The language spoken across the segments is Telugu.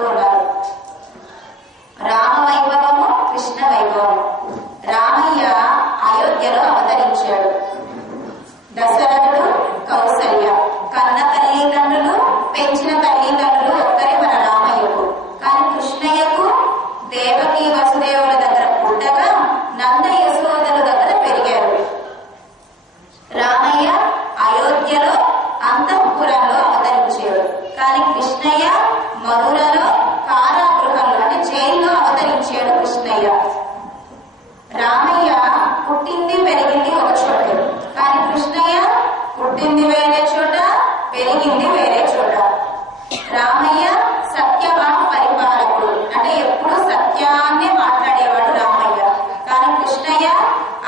వస్తూ ఉన్నారు. రామ వైభవము, కృష్ణ వైభవము. రామయ్య అయోధ్యలో అవతరించాడు. దశరథుడు, కౌసల్య కన్న తల్లిదండ్రులు, పెంచిన తల్లిదండ్రులు ఒక్కరే మన రామయ్యకు. కానీ కృష్ణయ్యకు దేవకి వసుదేవుల దగ్గర పుట్టగా నంద యశోదల దగ్గర పెరిగారు. రామయ్య అయోధ్యలో అంతఃపురంలో అవతరించాడు. కానీ కృష్ణయ్య మధురలో కారాగృహంలో అంటే జైల్లో అవతరించాడు కృష్ణయ్య. రామయ్య పుట్టింది పెరిగింది ఒక చోటే, కానీ కృష్ణయ్య పుట్టింది వేరే చోట, పెరిగింది వేరే చోట. రామయ్య సత్యవాన్ పరిపాలకుడు, అంటే ఎప్పుడు సత్యాన్నే మాట్లాడేవాడు రామయ్య. కానీ కృష్ణయ్య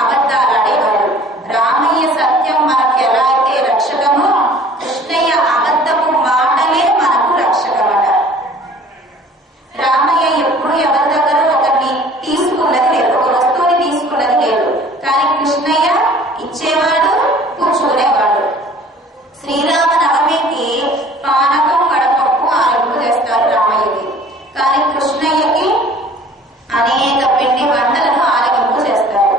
అబద్ధాలాడేవాడు. రామయ్య సత్యం మనకు ఎలా అయితే రక్షకమో, కృష్ణయ్య అబద్ధపు మాటలే మనకు రక్షకమట. రామయ్య ఎప్పుడు ఎవరి దగ్గర ఒకరిని తీసుకున్నది లేదు, ఒక వస్తువుని తీసుకున్నది లేదు. కానీ కృష్ణయ్య ఇచ్చేవాడు, కూర్చునేవాడు. శ్రీరామ నవమికి పానకం, వడపప్పు, ఆరంభం చేస్తారు రామయ్యకి. కానీ కృష్ణయ్యకి అనేక పిండి వంటలను ఆరగింపు చేస్తారు.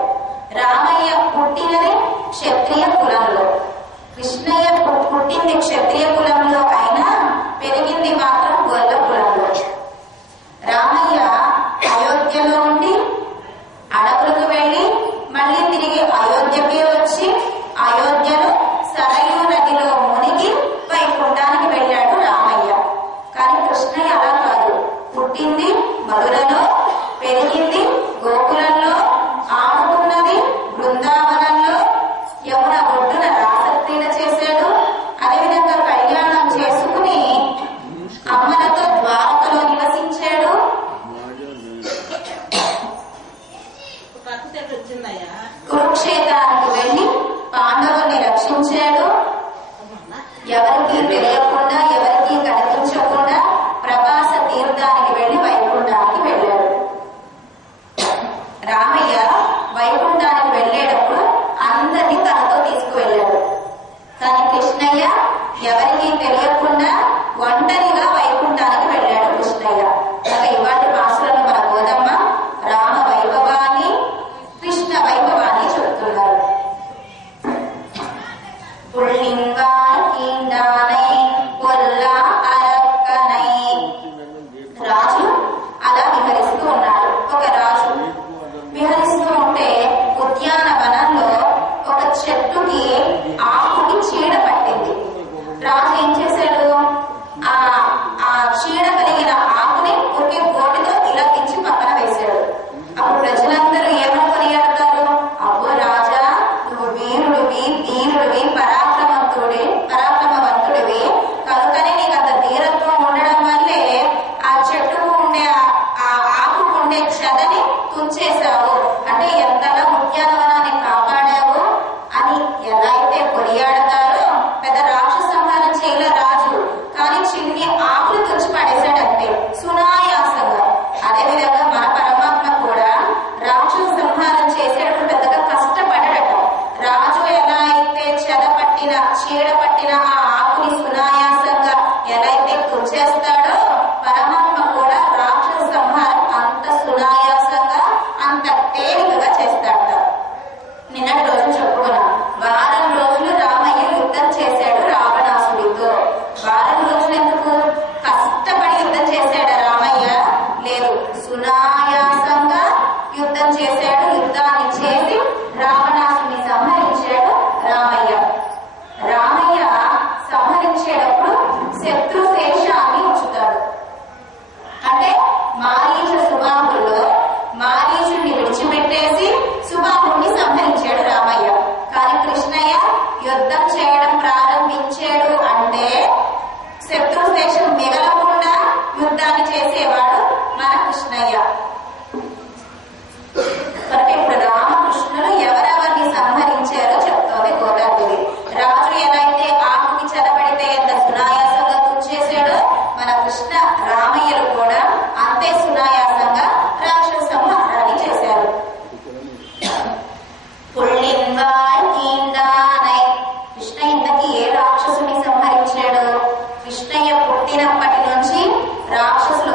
రామయ్య పుట్టినది క్షత్రియ కులంలో, కృష్ణయ్య పుట్టింది క్షత్రియ కులంలో అయినా పెరిగింది మాత్రం గొల్ల కులంలో. రామయ్య అయోధ్యలో ఉండి అడవులకు వెళ్లి మళ్ళీ తిరిగి అయోధ్యకే వచ్చి అయోధ్యలో సరయూ నదిలో మునిగి వైకుంఠానికి వెళ్ళాడు రామయ్య. కానీ కృష్ణయ్య అలా కాదు. పుట్టింది మధురలో, పెరిగింది గోకులంలో, ఆడుకున్నది బృందావనంలో, యమున ఒడ్డున రాసక్రీడ చేశాడు. అదేవిధంగా కళ్యాణం చేసుకుని అమ్మలతో ద్వారకలో నివసించాడు. కురుక్షేత్రానికి వెళ్లి పాండవుల్ని రక్షించాడు. ఎవరికి తెలియకుండా, ఎవరికి కనిపించకుండా ప్రభాస తీర్థానికి వెళ్లి వైకుంఠానికి వెళ్ళాడు. రామయ్య వైకుంఠానికి వెళ్ళేటప్పుడు అందరినీ తనతో తీసుకువెళ్ళాడు. కానీ కృష్ణయ్య ఎవరికి తెలియకుండా ఒంటరిగా వైకుంఠానికి వెళ్ళాడు కృష్ణయ్య. అలాగే ఇవాటి మాసులను మన గోదమ్మ రామ వైభవాన్ని, కృష్ణ వైభవాన్ని చెబుతున్నారు. రాజు అలా విహరిస్తూ ఉన్నాడు. ఒక రాజు విహరిస్తూ ఉంటే ఉద్యానవనంలో ఒక చెట్టుకి ఆకుకి చీడ పట్టింది. రాజు ఏం చేశాడు? ఆ చీడ కలిగిన ఆకుని ఒకే గోటితో ఇలా తెచ్చి పక్కన వేశాడు. అప్పుడు ప్రజలందరూ ఏమని కొనియాడతారు? అబ్బో రాజా, నువ్వు వీరుడివి, ధీరుడివి, పరాక్రమవంతుడివి, కనుకనే నీకు అంత ధీరత్వం ఉండడం వల్లే ఆ చెట్టుకు ఉండే ఆ ఆకుకు ఉండే క్షదని తుంచేశావు. అంటే ఎంతగా ఉద్యానవనాన్ని కాపాడావు అని ఎలా అయితే కొనియాడతారో, పెద్ద రాక్షస సంహారం చేయలే రాజు, కానీ చిన్ని ఆకులు తుంచి పడేశాడు అంతే, సునాయాసంగా. అదేవిధంగా మన పరమాత్మ కూడా రాక్షస సంహారం చేసేటప్పుడు పెద్దగా కష్టపడట. రాజు ఎలా అయితే చీడ పట్టిన ఆ ఆకుని సునాయాసంగా ఎలా అయితే తుంచేస్తాడో, పరమాత్మ కూడా రాక్షస సంహారం అంత సునాయాసంగా, అంత తేలికగా చేస్తాడట. నిన్నటి రోజు చెప్పుకున్నాం, వారం రోజులు రామయ్య యుద్ధం చేశాడు రావణాసుడితో. వారం రోజులు ఎందుకు? కష్టపడి యుద్ధం చేశాడు రామయ్య? లేదు, సునాయాసంగా యుద్ధం చేశాడు. యుద్ధాన్ని చేసి రావణాసుని సంహరించాడు రామయ్య. రామయ్య సంహరించేటప్పుడు శత్రుశేషాన్ని ఉంచుతాడు. అంటే మారీచ సుబాహుల్లో మారీచుడిని విడిచిపెట్టేసి సుబాహుడిని సంహరించాడు రామయ్య. కానీ కృష్ణయ్య యుద్ధం చేయడం ప్రారంభించాడు అంటే శత్రుశేషం మిగలకుండా యుద్ధాన్ని చేసేవాడు మన కృష్ణయ్య. కనుక ఇప్పుడు రామకృష్ణులు ఎవరెవరిని సంహరించారో చెప్తోంది గోదాదేవి. రాజు ఎలా అయితే ఆకుకి చెదపడితే ఎంత సునాయాసంగా తుంచేశాడో, మన కృష్ణ రామయ్యలు కూడా అంతే సునాయాసంగా రాక్షస సంహారాన్ని చేశారు. కృష్ణ ఇంతకీ ఏ రాక్షసుని సంహరించాడు? కృష్ణయ్య పుట్టినప్పటి నుంచి రాక్షసులు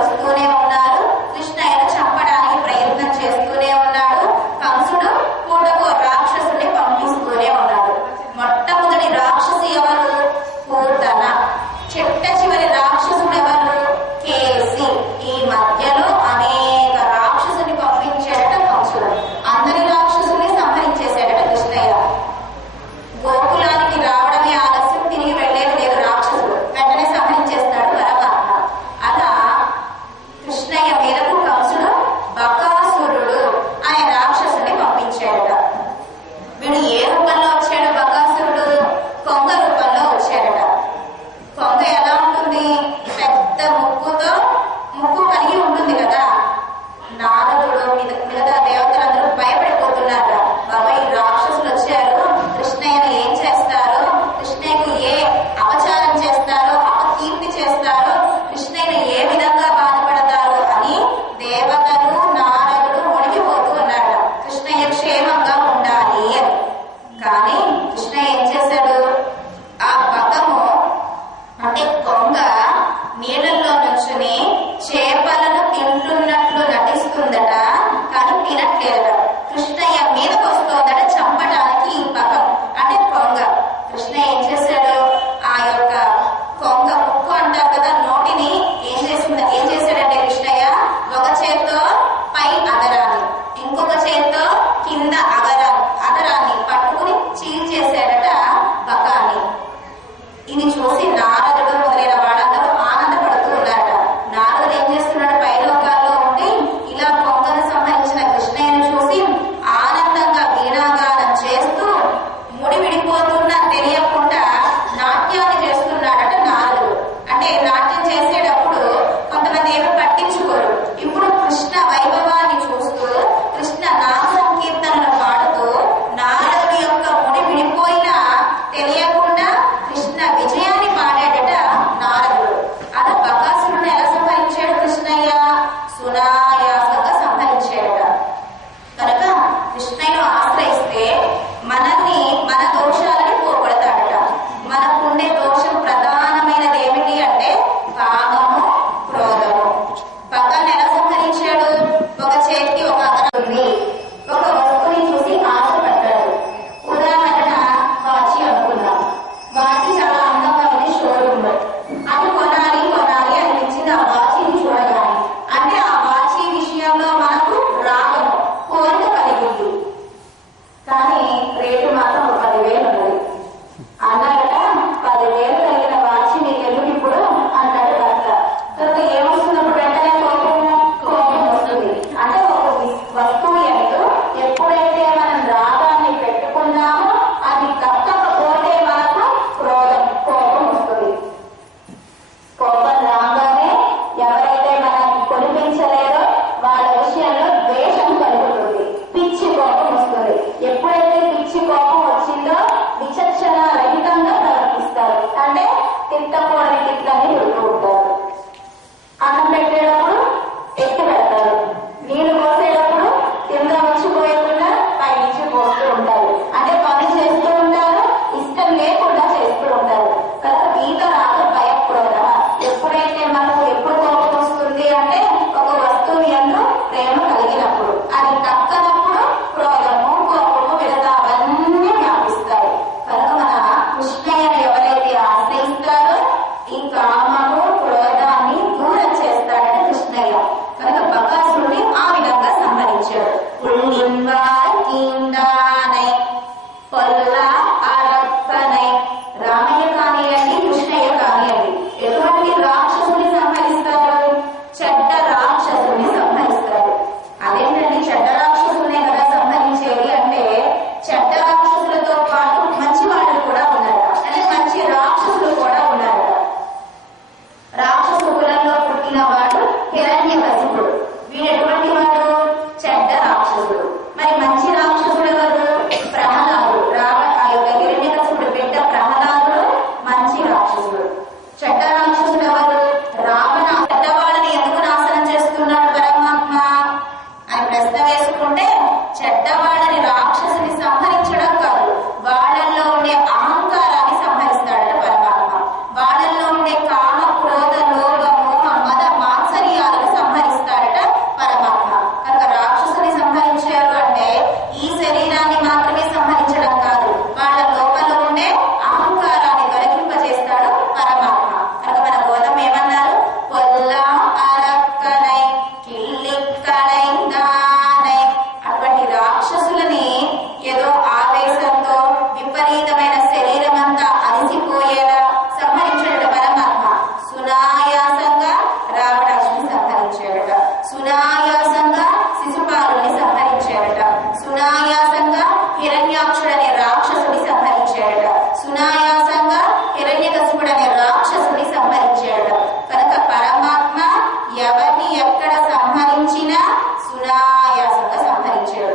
సునాయాసంగా సంహరించాడు.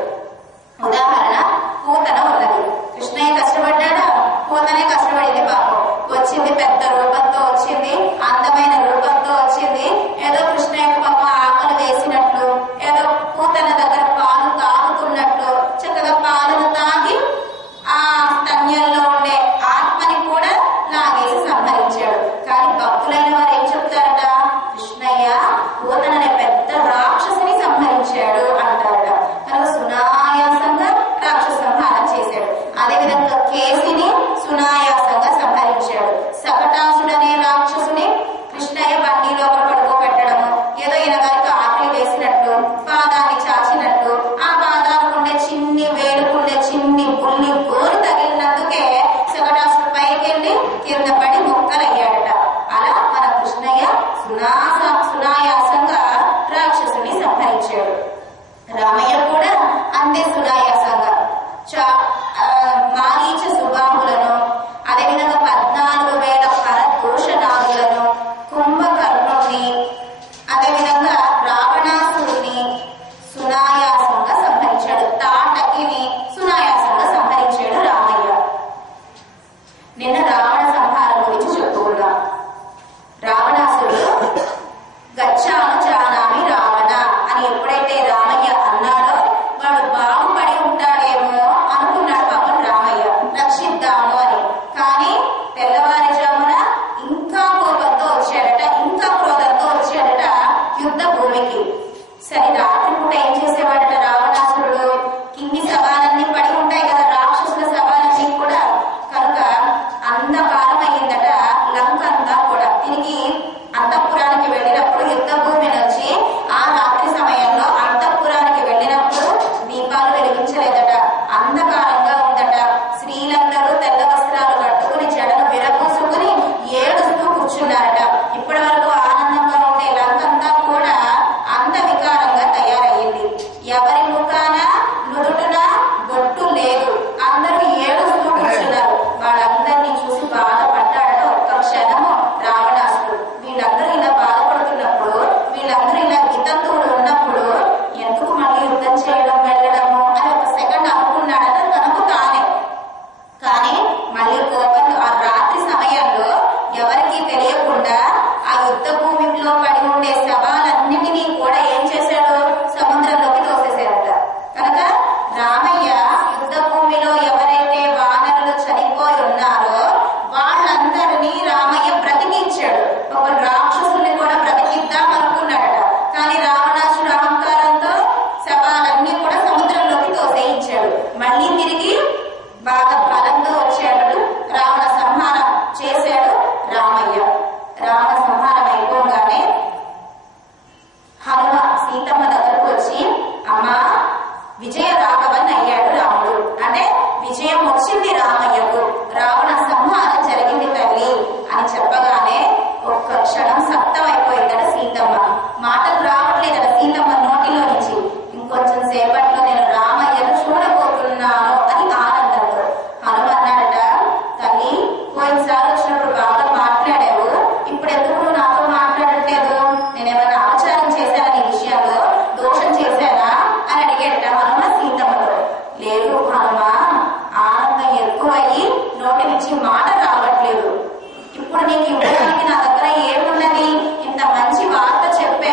ఉదాహరణ, పూతన ఉన్నది. కృష్ణయ్య కష్టపడ్డాడా? పూతనే కష్టపడింది. పాపం వచ్చింది, పెద్ద రూపంతో వచ్చింది, అందమైన రూపంతో వచ్చింది. ఏదో కృష్ణయ్యకు పాపం ఆకలి వేసినట్లు, ఏదో పూతన దగ్గర పాలు తాగుతున్నట్లు చక్కగా పాలను తాగి ఆ స్తన్యంలో ఉండే ఆత్మని కూడా లాగేసి సంహరించాడు. కానీ భక్తులైన వారు ఏం చెప్తారట? కృష్ణయ్య పూతననే పెద్ద రాక్షసుని సంహరించాడు అంటారట. కనుక సునాయాసంగా రాక్షస సంహారం చేశాడు. అదేవిధంగా కేసిని సునాయాసంగా సంహరించాడు. సకటాసుడనే రాక్షసుని కృష్ణయ్య బండిలో పడుకోబెట్టడము, ఏదో ఈయన గారికి ఆకలి వేసినట్టు పాదాన్ని చాచినట్టు ఆ పాదాలకు ఉండే చిన్ని వేలుకుండే చిన్ని పుల్లి గోరు తగిలినందుకే సకటాసుడు పైకి వెళ్ళి కింద పడి మొక్కలయ్యాడట. అలా మన కృష్ణయ్య సునాయాసంగా రాక్షసుని సంహరించాడు. రామయ్య కూడా అంతే సునాయాసంగా మారీచ సుబాహులను, అదేవిధంగా 14,000 పరదోషనాగులను, కుంభకర్ణుని, అదేవిధంగా రావణాసురుని సునాయాసంగా సంహరించాడు. తాటకిని సునాయాసంగా సంహరించాడు రామయ్య. నిన్న రావణ సంహారం గురించి చెప్పుకున్నాం. రావణాసురుడు గచ్చాను జానామి రావణ అని ఎప్పుడైతే రామయ్య అన్నాడో వాడు బాగుపడి ఉంటాడేమో అనుకున్నాడు పాపం రామయ్య, రక్షిద్దాము అని. కానీ తెల్లవారుజామున ఇంకా కోపంతో వచ్చాడట, ఇంకా క్రోధంతో వచ్చాడట యుద్ధ భూమికి. సరే రాత్రి పూట ఏం చేసేవాడట రావణాసురుడు? కింది శవాలన్నీ పడి ఉంటాయి కదా, రాక్షసుల శవాలన్నీ కూడా. కనుక అంధకారం అయ్యిందట లంక అంతా కూడా. తిరిగి అంతఃపురానికి వెళ్ళినప్పుడు యుద్ధ భూమి నుంచి ఆ రాత్రి సమయంలో అంతఃపురానికి వెళ్ళినప్పుడు దీపాలు వెలిగించలేదట, అంధకారంగా ఉందట. స్త్రీలందరూ తెల్ల వస్త్రాలు కట్టుకుని జడను విరబూసుకుని ఏడుస్తూ కూర్చున్నారట. ఇప్పటి వరకు ఆనందంగా ఉండే లంకంతా కూడా అంత వికారంగా తయారయ్యింది. ఎవరి ముఖాన నుదుటున బొట్టు లేదు, అందరూ ఏడుస్తూ కూర్చున్నారు. వాళ్ళందరినీ చూసి బాధపడ్డాడట ఒక్క క్షణము రావణాసుడు. వీళ్ళందరూ ఇలా బాధపడుతున్నప్పుడు, వీళ్ళందరూ ఇలా వితంతువులు ఉన్నప్పుడు ఎందుకు మళ్ళీ యుద్ధం చేయడం వెళ్ళడము అని ఒక సెకండ్ అనుకున్నాడట తనకు తానే. కానీ మళ్ళీ కోపంతో ఆ రాత్రి సమయంలో ఎవరికీ తెలియకుండా ఆ యుద్ధ భూమిలో పడి ఉండే శవాలన్నిటినీ కూడా ఏం చేశాడు? సముద్రంలోకి తోసేశాడట. కనుక రామయ్య యుద్ధ భూమిలో ఎవరైతే వానరులు చనిపోయి ఉన్నారో వాళ్ళందరినీ రామయ్య బ్రతికించాడు. ఒక రాక్షసుల్ని కూడా బ్రతికిద్దాం అనుకున్నాడట. కానీ రావణాసుడు అహంకారంతో శవాలన్నీ కూడా సముద్రంలోకి తోసేయించాడు. మళ్ళీ తిరిగి బాగా బలంతో వచ్చాడు. రావణ సంహారం చేశాడు రామయ్య. రావణ సంహారం అయిపోగానే హనుమ సీతమ్మ దగ్గరకు వచ్చి, అమ్మా విజయ రాఘవన్ అయ్యాడు రాముడు, అంటే విజయం వచ్చింది రామయ్యకు, రావణ సంహారం జరిగింది తల్లి అని చెప్పగానే ఒక్క క్షణం సప్తం అయిపోయిందట సీతమ్మ. మాటలు రావట్లేదట సీతమ్మ నోటిలో నుంచి. ఇంకొంచెం సేపట్లో నేను రామయ్యను చూడబోతున్నాను అని ఆనందంతో. హనుమ అన్నాడట, తల్లి పోయినసారి వచ్చినప్పుడు బాగా మాట్లాడావు, ఇప్పుడు ఎందుకు నాతో మాట్లాడట్లేదు? నేనేమైనా ఆచారం చేశానా నీ విషయంలో? దోషం చేశానా అని అడిగాడట హనుమ సీతమ్మతో. లేదు హనుమ, ఆనందం ఎక్కువయ్యి నోటి నుంచి మాట రావట్లేదు. ఇప్పుడు నీకు ఇవ్వడానికి నా దగ్గర ఏమున్నది? ఇంత మంచి వార్త చెప్పాను,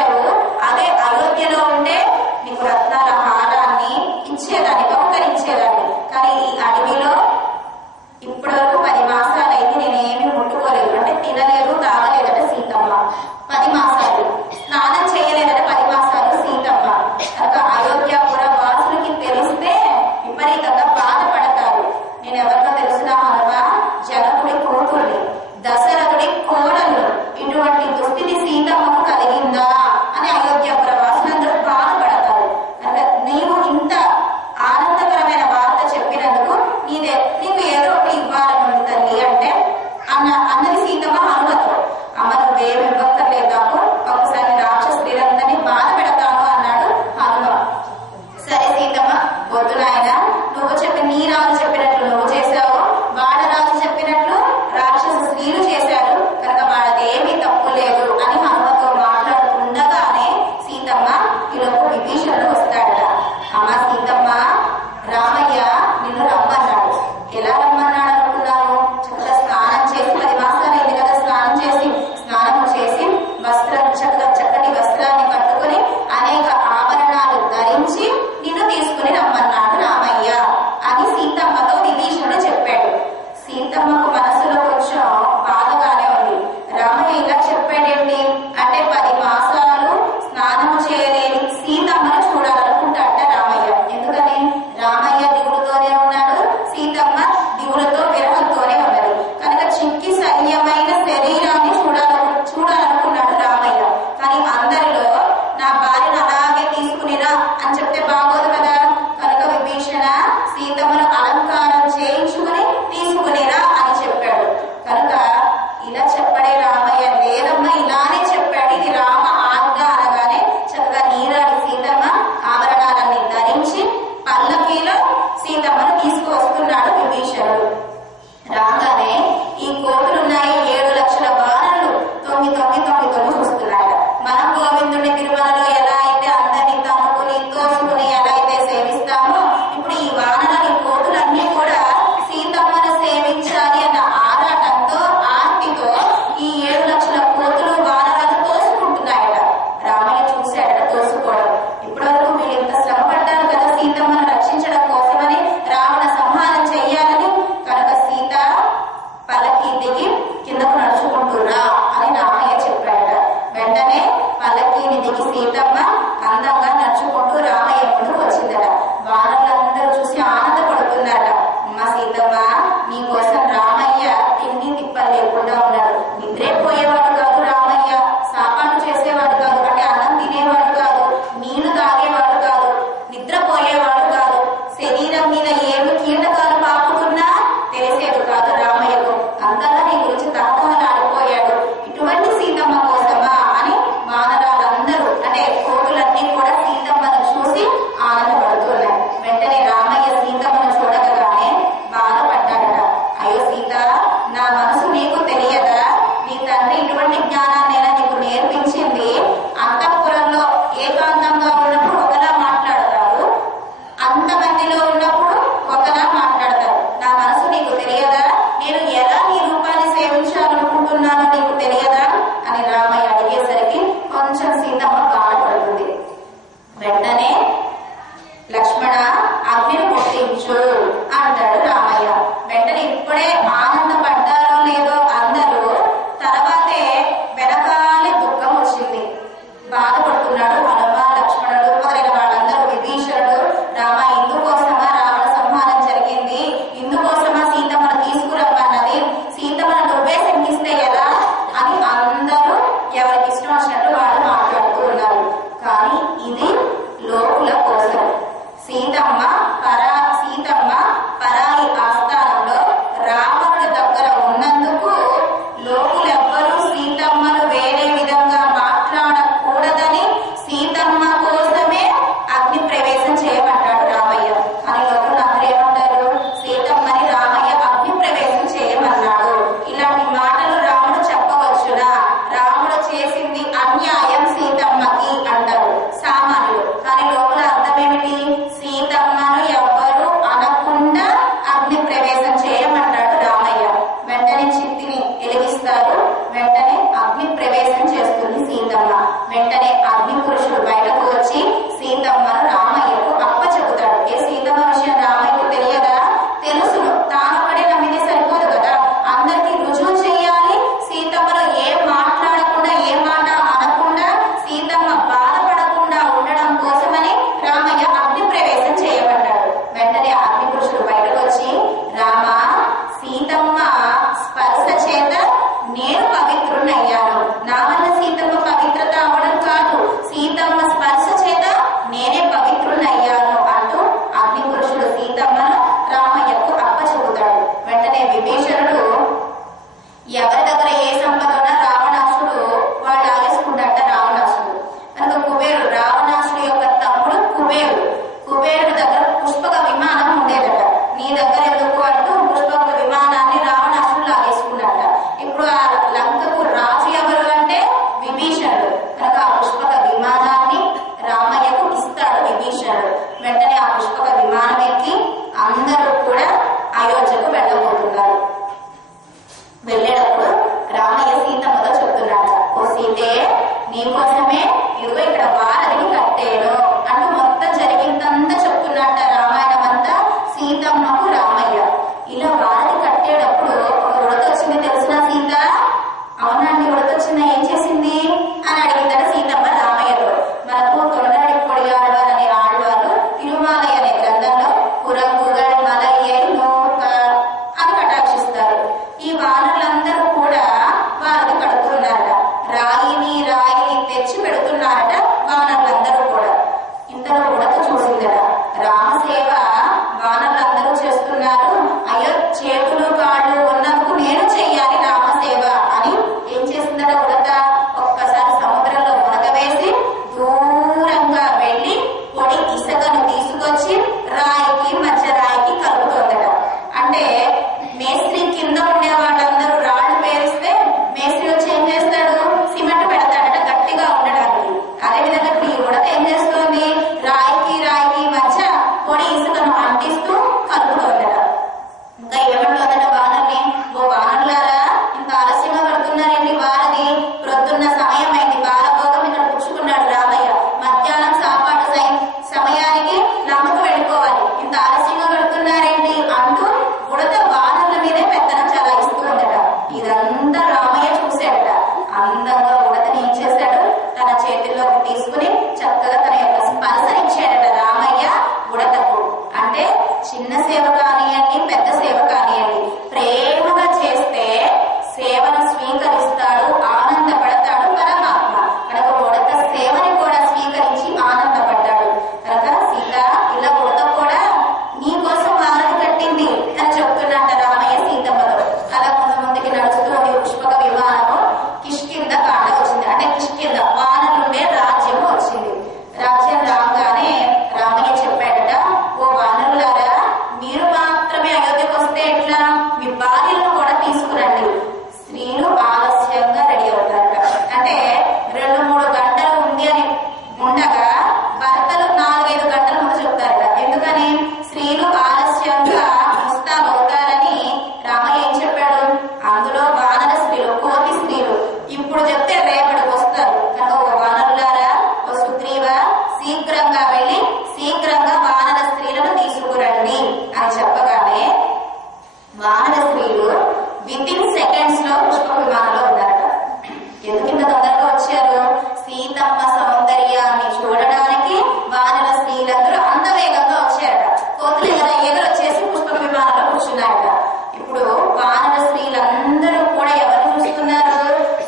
ఈ సీతమ్మ అందంగా నడుచుకుంటూ రామయ్య ముందుకు వచ్చిందట. వానరులందరూ చూసి ఆనందపడుతున్నారట. అమ్మ సీతమ్మ, నీ కోసం రామయ్య తిండి తిప్పలు లేకుండా ఉన్నాడు. నిద్రే పోయేవాడు కాదు రామయ్య, సాపాటు చేసేవాడు కాదు, అంటే అన్నం తినేవాడు కాదు, నీళ్లు తాగేవాడు కాదు, నిద్రపోయేవాడు కాదు, శరీరం మీద ఏమి కీటకాలు పాకుతున్నా తెలిసేది కాదు రామయ్యకు. అంతగా నీ గురించి తహతహలాడిపోయాడు. ఇటువంటి సీతమ్మ కోసమా అని వానరాలందరూ అంటే కోతులన్నీ కూడా సీతమ్మను చూసి ఆనందపడుతున్నాయి. వెంటనే రామయ్య సీతమ్మను చూడగానే బాధపడ్డాడట. అయ్యో సీత, నా మనసు నీకు తెలియదా? నీ తండ్రి ఇటువంటి జ్ఞానాన్నైనా నీకు నేర్పించింది. అంతఃపురంలో ఏకాంతంగా ఉన్నప్పుడు ఒకలా మాట్లాడతారు, అంతమందిలో ఉన్నప్పుడు ఒకలా మాట్లాడతారు. నా మనసు నీకు తెలియదా? నేను ఎలా నీ రూపాన్ని సేవించాలనుకుంటున్నానో నీకు తెలియదా అని రామయ్య అడిగేసరికి కొంచెం సీతమ్మ బాధపడుతుంది. వెంటనే లక్ష్మణ, అగ్నిని ముట్టించు అంటాడు రామయ్య. వెంటనే ఇప్పుడే ఆనందపడ్డారో లేదో అందరూ, తర్వాతే వెనకాలే దుఃఖం వచ్చింది. బాధపడుతున్నాడు హనుమ, లక్ష్మణుడు మొదలైన వాళ్ళందరూ. విభీషణుడు, రామ ఇందుకోసమా రావణ సంహారం జరిగింది, ఇందుకోసమా సీతమ్మను తీసుకురమ్మన్నది, సీతమ్మను నువ్వే శంకిస్తే ఎలా అని అందరూ ఎవరికి ఇష్టం వచ్చినట్టు వాళ్ళు మాట్లాడుతూ ఉన్నారు. కానీ ఇది లోకుల కోసం. సీతమ్మ పరాయి ఆస్థానంలో రావణుడి దగ్గర ఉన్నందుకు లోకులెవ్వరూ సీతమ్మను వేరే విధంగా మాట్లాడకూడదని సీతమ్మ కోసమే అగ్ని ప్రవేశం చేయమంటాడు రామయ్య. అని లోకులు అందరూ ఏమంటారు? సీతమ్మని రామయ్య అగ్ని ప్రవేశం చేయమన్నాడు. ఇలాంటి మాటలు రాముడు చెప్పవచ్చునా? రాముడు చేసింది అన్యాయం సీతమ్మకి అంటారు సామాన్యులు. శీఘ్రంగా వెళ్ళి శీఘ్రంగా వానర స్త్రీలను తీసుకురండి అని చెప్పగానే వానర స్త్రీలు వితిన్ సెకండ్స్ లో పుష్పక విమానంలో ఉన్నారట. ఎందుకు ఇంత తొందరగా వచ్చారు? సీతమ్మ సౌందర్యాన్ని చూడడానికి వానర స్త్రీలందరూ అంత వేగంగా వచ్చారట. కోతులు ఎదురొచ్చేసి పుష్పక విమానంలో కూర్చున్నారట. ఇప్పుడు వానర స్త్రీలందరూ కూడా ఎవరు చూస్తున్నారు?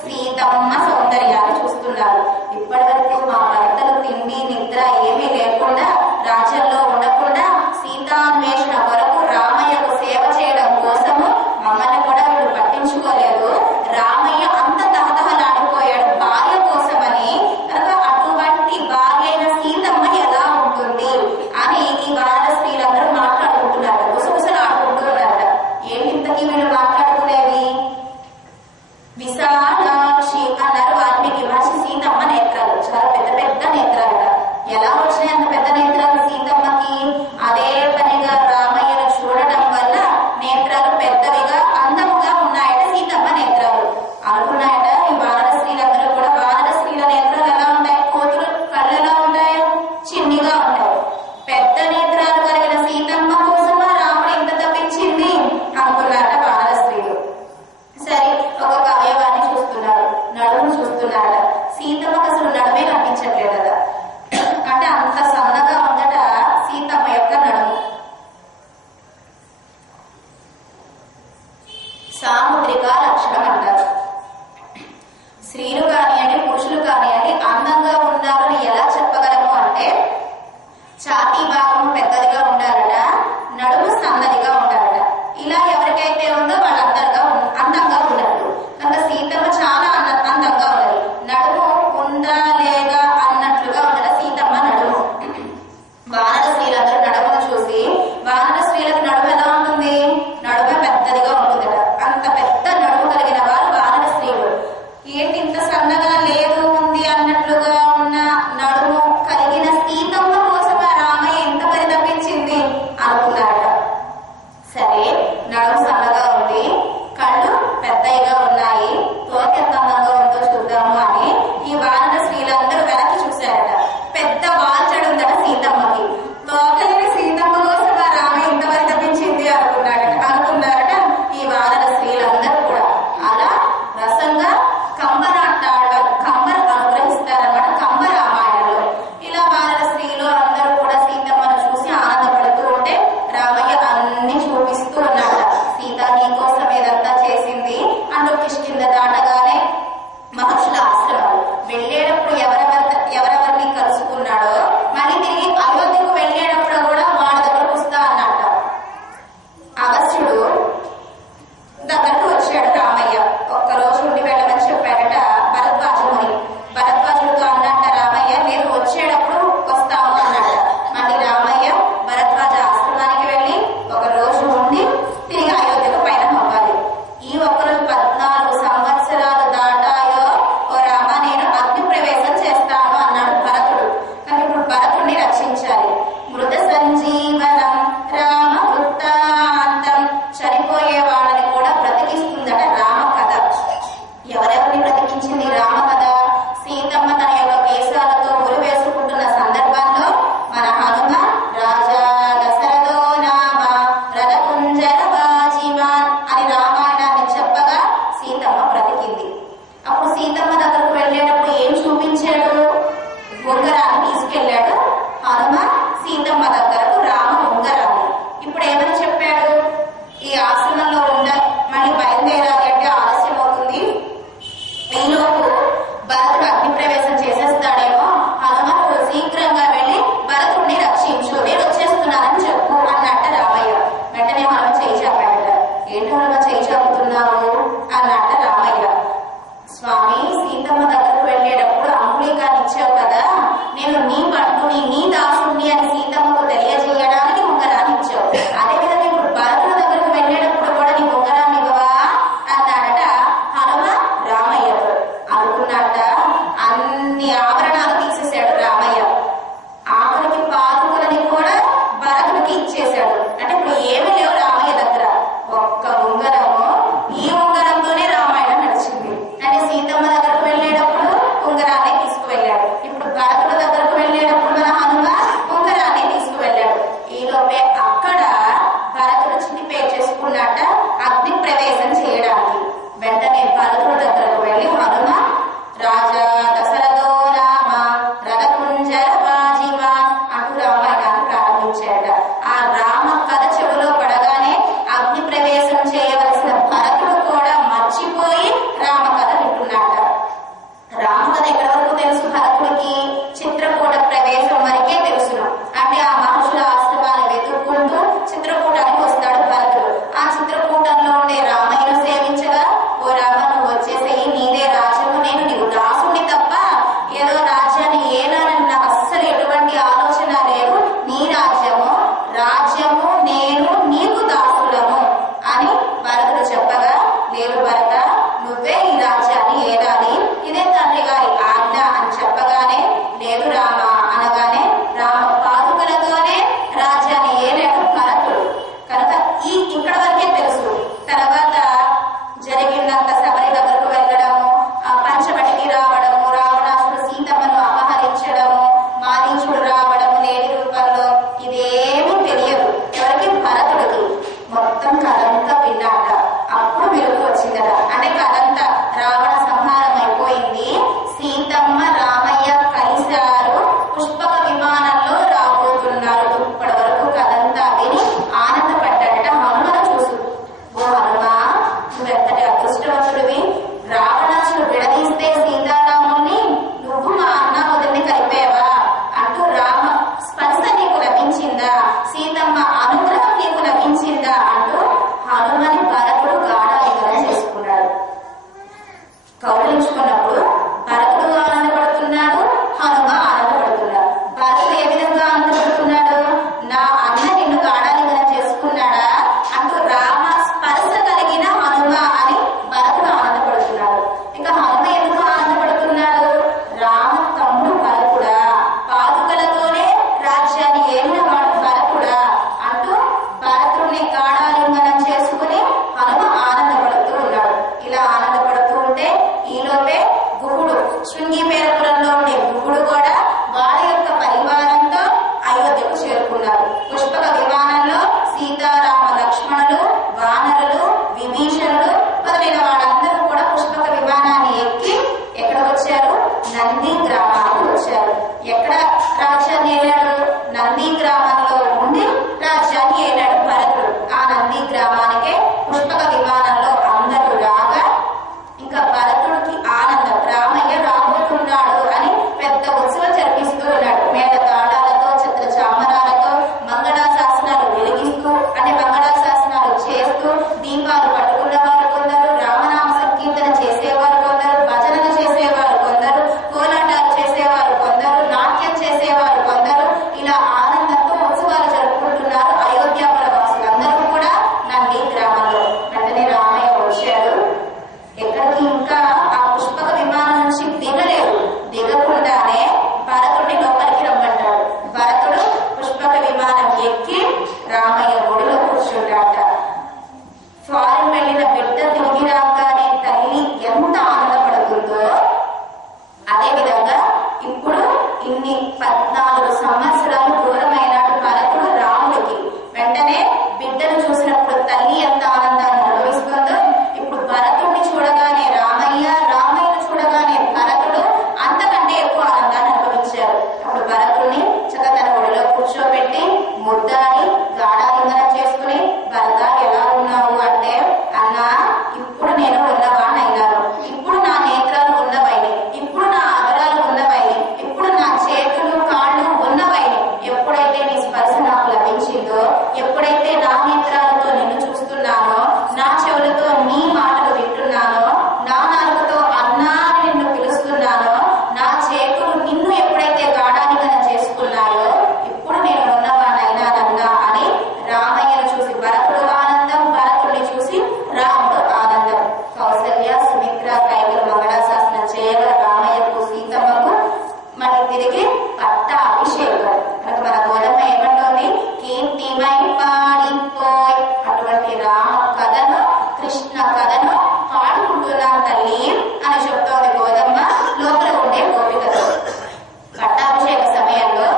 సీతమ్మ సౌందర్యాన్ని చూస్తున్నారు. ఇప్పటి వరకు మా భర్తలు తిండి నిద్ర ఏమీ లేకుండా రాజ్యంలో ఉండకుండా సీతాన్వేషణ కొరకు రామయ్యకు సేవ చేయడం కోసము మమ్మల్ని కూడా వీళ్ళు పట్టించుకోలేదు. రామయ్య అంత తహతహలాడిపోయాడు భార్య కోసమని. కనుక అటువంటి భార్య అయిన సీతమ్మ ఎలా ఉంటుంది అని ఈ వానర స్త్రీలందరూ మాట్లాడుకుంటున్నారు, గుసగుసలాడుకుంటూ ఉన్నారట. ఏంటింతకీ వీళ్ళు మాట్లాడుకునేవి? విశాలాక్షి అన్నారు వాల్మీకి మహర్షి. సీతమ్మ నేత్రాలు చాలా పెద్ద పెద్ద నేత్రాలట. ఎలా వచ్చినాయి అంత పెద్ద నేత్రాలు సీతమ్మకి? అదే పనిగా రామయ్యను చూడటం వల్ల నేత్రాలు పెద్దవిగా అందముగా ఉన్నాయట సీతమ్మ నేత్రాలు. అనుకున్నాయట ఈ వానర స్త్రీలందరూ కూడా. వానర స్త్రీల నేత్రాలు ఎలా ఉంటాయి? కోతులు కళ్ళు ఎలా ఉంటాయి? చిన్నిగా ఉంటాయి. పెద్ద నేత్రాలు కలిగిన సీతమ్మ కోసమా రాముడు ఇంత తప్పించింది అనుకున్నారట వానర స్త్రీలు. సరే, ఒక్కొక్క అవయవాన్ని చూస్తున్నారు. నడుము చూస్తున్నారట. సీతమ్మకు అసలు నడుమే కనిపించట్లేదట. అంటే అంత సన్నగా ఉందట సీతమ్మ యొక్క నడుము. సాముద్రిక లక్షణం అంటారు. స్త్రీలు కానివ్వండి పురుషులు కానివ్వండి అందంగా ఉన్నారని ఎలా చెప్పగలము అంటే ఛాతీ భాగం పెద్దదిగా ఉండాలట, నడుము సన్నదిగా ఉండాలట. ఇలా ఎవరికైతే ఉందో వాళ్ళందరిగా అందంగా ఉన్నట్టు. కనుక సీతమ్మ చాలా అందంగా ఉన్నది. నడుము ఉందా లేదా అన్నట్లుగా ఉన్నట సీతమ్మ నడుము. వానర స్త్రీలందరూ నడుమును చూసి వానర స్త్రీలకు నడుము ఎలా ఉంటుంది? నడుము పెద్దదిగా ఉంటుందట. అంత పెద్ద నడుము కలిగిన వారు వానర స్త్రీలు. ఏంటి ఇంత సన్నగా లేదు ఉంది అన్నట్లుగా ఉన్న నడుము కలిగిన సీతమ్మ కోసం రామయ్య ఎంత పరితపించింది అనుకున్నారట. సరే, నడుము సన్నగా ఉంది, కళ్ళు పెద్దగా ఉన్నాయి, తోక ఎంత అందంగా ఉందో చూద్దాము అని ఈ వానర స్త్రీలందరూ వెనక్కి చూశారట. పెద్ద వాల్చడు ఉందట సీతమ్మకి. తోకలేని సీతమ్మ కోసం రామయ్య ఇంత పరితపించింది అనుకున్నారట ఈ వానర స్త్రీలందరూ కూడా. అలా రసంగా కంబర్ అనుగ్రహిస్తారన్నమాట కంబ రామాయణంలో. ఇలా వానర స్త్రీలు అందరూ కూడా సీతమ్మను చూసి ఆనందపడుతూ ఉంటే రామయ్య అన్ని చూపిస్తూ ఉన్నాడు. సీత నీ కోసం ఏదంతా చేసింది అంటూ కిష్కింద దాటగానే మహర్షుల ఆశ్రమాలు వెళ్ళేటప్పుడు ఎవరెవరిని కలుసుకున్నాడో మళ్ళీ తిరిగి అయోధ్యకు వెళ్ళేటప్పుడు కూడా వాళ్ళ దగ్గరకు వస్తా అన్నట్ట. అగస్త్యుడు దగ్గరకు వచ్చాడు రామయ్య. ఒక్కరోజు ఉండి వెళ్ళమని చెప్పాడట భరద్వాజుని. భరద్వాజుడితో అన్నట్ట రామయ్య నేను వచ్చేటప్పుడు వస్తాము అన్నాడు. మళ్ళీ రామయ్య భరద్వాజ ఆశ్రమానికి వెళ్ళి ఒక రోజు ఉండి తిరిగి అయోధ్యకు పయనం అవ్వాలి. ఈ ఒక్కరోజు 14 సంవత్సరాలు దాటాయో ఓ రామ నేను అగ్ని ప్రవేశం చేస్తాను అన్నాడు భరతుడు. కానీ ఇప్పుడు భరతుడిని రక్షించాలి. మృత సంజీవనం రామ వృత్తాంతం. చనిపోయే వాళ్ళని కూడా బ్రతికిస్తుందట రామ కథ. ఎవరెవరిని బ్రతికించింది రామ కథ? సీతమ్మ తన యొక్క కేశాలతో ఉరి వేసుకుంటున్న సందర్భంలో మన హనుమ రాజా దశరథో నామ రథకుంజర బాజీవాన్ అని రామాయణాన్ని చెప్పగా సీతమ్మ బ్రతికింది. అప్పుడు సీతమ్మ దగ్గరకు వెళ్ళేటప్పుడు ఏం చూపించాడు? ఉంగరాన్ని తీసుకెళ్లాడు హనుమ సీతమ్మ దగ్గరకు రామ ఉంగరాన్ని. ఇప్పుడు ఏమని చెప్పాడు? ఈ ఆశ్రమంలో మళ్ళీ బయలుదేరాలి అంటే ఆలస్యం అవుతుంది, ఈలోపు భరతుడు అగ్ని ప్రవేశం చేసేస్తాడేమో, హనుమ శీఘ్రంగా వెళ్ళి భరతుడిని రక్షించు, నేను వచ్చేస్తున్నానని చెప్పు అన్నట్ట రామయ్య. వెంటనే హనుమ చేయి చాపాడట. ఏంటి హనుమ చేయి చాపుతున్నావు అన్నట్ట రామయ్య. స్వామి సీతమ్మ దగ్గరకు వెళ్ళేటప్పుడు అంగుళీకాన్ని ఇచ్చావు కదా, నేను నీ భక్తుని నీ దాసుని అని సీతమ్మకు తెలియజేయాలి జరుపుకుంటున్నారు. పుష్పక విమానంలో సీతారామ లక్ష్మణులు, వానరులు, విభీషణుడు మొదలైన వాళ్ళందరూ కూడా పుష్పక విమానాన్ని ఎక్కి ఎక్కడ వచ్చారు? నంది గ్రామానికి వచ్చారు. ఎక్కడ రాజ్యాన్ని ఏలాడు? నంది గ్రామంలో ఉండి రాజ్యాన్ని ఏలాడు భరతుడు. ఆ నంది గ్రామానికే పుష్పక విమానంలో అందరూ రాగా ఇంకా భరతుడికి ఆనందం, రామయ్య రాబోతున్నాడు అని పెద్ద ఉత్సవం జరిపిస్తూ ఉన్నాడు. మేళ తాళాలతో, చిత్ర చామరాలతో, మంగళాశాసనాలు వెలిగిస్తూ అంటే మంగళాశాసనాలు చేస్తూ, దీపాలు పట్టుకున్న వారు కొందరు, రామనామ సంకీర్తన చేసేవారు కొందరు, భజనలు చేసేవారు కొందరు, కోలాటాలు చేసేవారు కొందరు, నాట్యం చేసేవారు కొందరు, ఇలా ఆనందంతో ఉత్సవాలు జరుపుకుంటున్నారు అయోధ్యాపుర వాసులందరూ కూడా నంది గ్రామంలో. వెంటనే రామయ్య వచ్చాడు. ఎక్కడికి ఇంకా ఆ పుష్పక విమానం నుంచి దిగలేరు. దిగకుండానే భరతుడిని లోపలికి రమ్మంటాడు. భరతుడు పుష్పక విమానం ఎక్కి రామయ్య ఒడిలో కూర్చుంటాట. ఫారెన్ వెళ్ళిన బిడ్డ తిరిగి రాగానే తల్లి ఎంత ఆనందపడుతుందో అదే విధంగా ఇప్పుడు ఇన్ని 14 సంవత్సరాలు దూరమైనాడు భరతుడు రాముడికి. వెంటనే బిడ్డను చూసినప్పుడు తల్లి ఎంత ఆనందాన్ని అనుభవిస్తుందో ఇప్పుడు భరతుడిని చూడగానే రామయ్య, రామయ్యను చూడగానే భరతుడు అంతకంటే ఎక్కువ ఆనందాన్ని అనుభవించారు. అప్పుడు భరతుడిని చక్కగా తన ఒడిలో కూర్చోబెట్టి ముద్దాడి గాఢాలింగనం చేసుకుని, భరత ఎలా ఉన్నావు అంటే, అన్నా ఇప్పుడు నేను ఉన్నవాణ్ణైనాను, ఇప్పుడు నా నేత్రాలు ఉన్నవైని, ఇప్పుడు నా అదరాలు ఉన్నవైని, ఇప్పుడు నా చేతులు కాళ్ళు ఉన్నవైని. ఎప్పుడైతే నీ స్పర్శ నాకు లభించిందో, ఎప్పుడైతే నా నేత్రాలతో నిన్ను చూస్తున్నానో, నా చెవులతో నీ మాటలు వింటున్నానో, నా నాలుకతో అన్నా అని నిన్ను పిలుస్తున్నానో, నా చేతులు నిన్ను ఎప్పుడైతే గాఢాలింగనం చేసుకున్నాయో ఇప్పుడు నేను ఉన్నవాణ్ణైనానన్నా అని రామయ్యను చూసి భరతుడు ఆనందం, భరతుడిని చూసి రాముడు ఆనందం. కౌసల్య, సుమిత్ర, కైకలు మంగళాశాసనం చేయగల రామయ్యకు, సీతమ్మకు మళ్ళీ తిరిగి పట్టాభిషేకం. మనకు మన గోడమ్మ ఏమంటోంది? కీర్తిమై పాడిపోయ్. అటువంటి రామ కథను, కృష్ణ కథను పాడుకుంటున్నాం తల్లి అని చెప్తోంది గోదమ్మ లోపల ఉండే గోపికతో. పట్టాభిషేక సమయంలో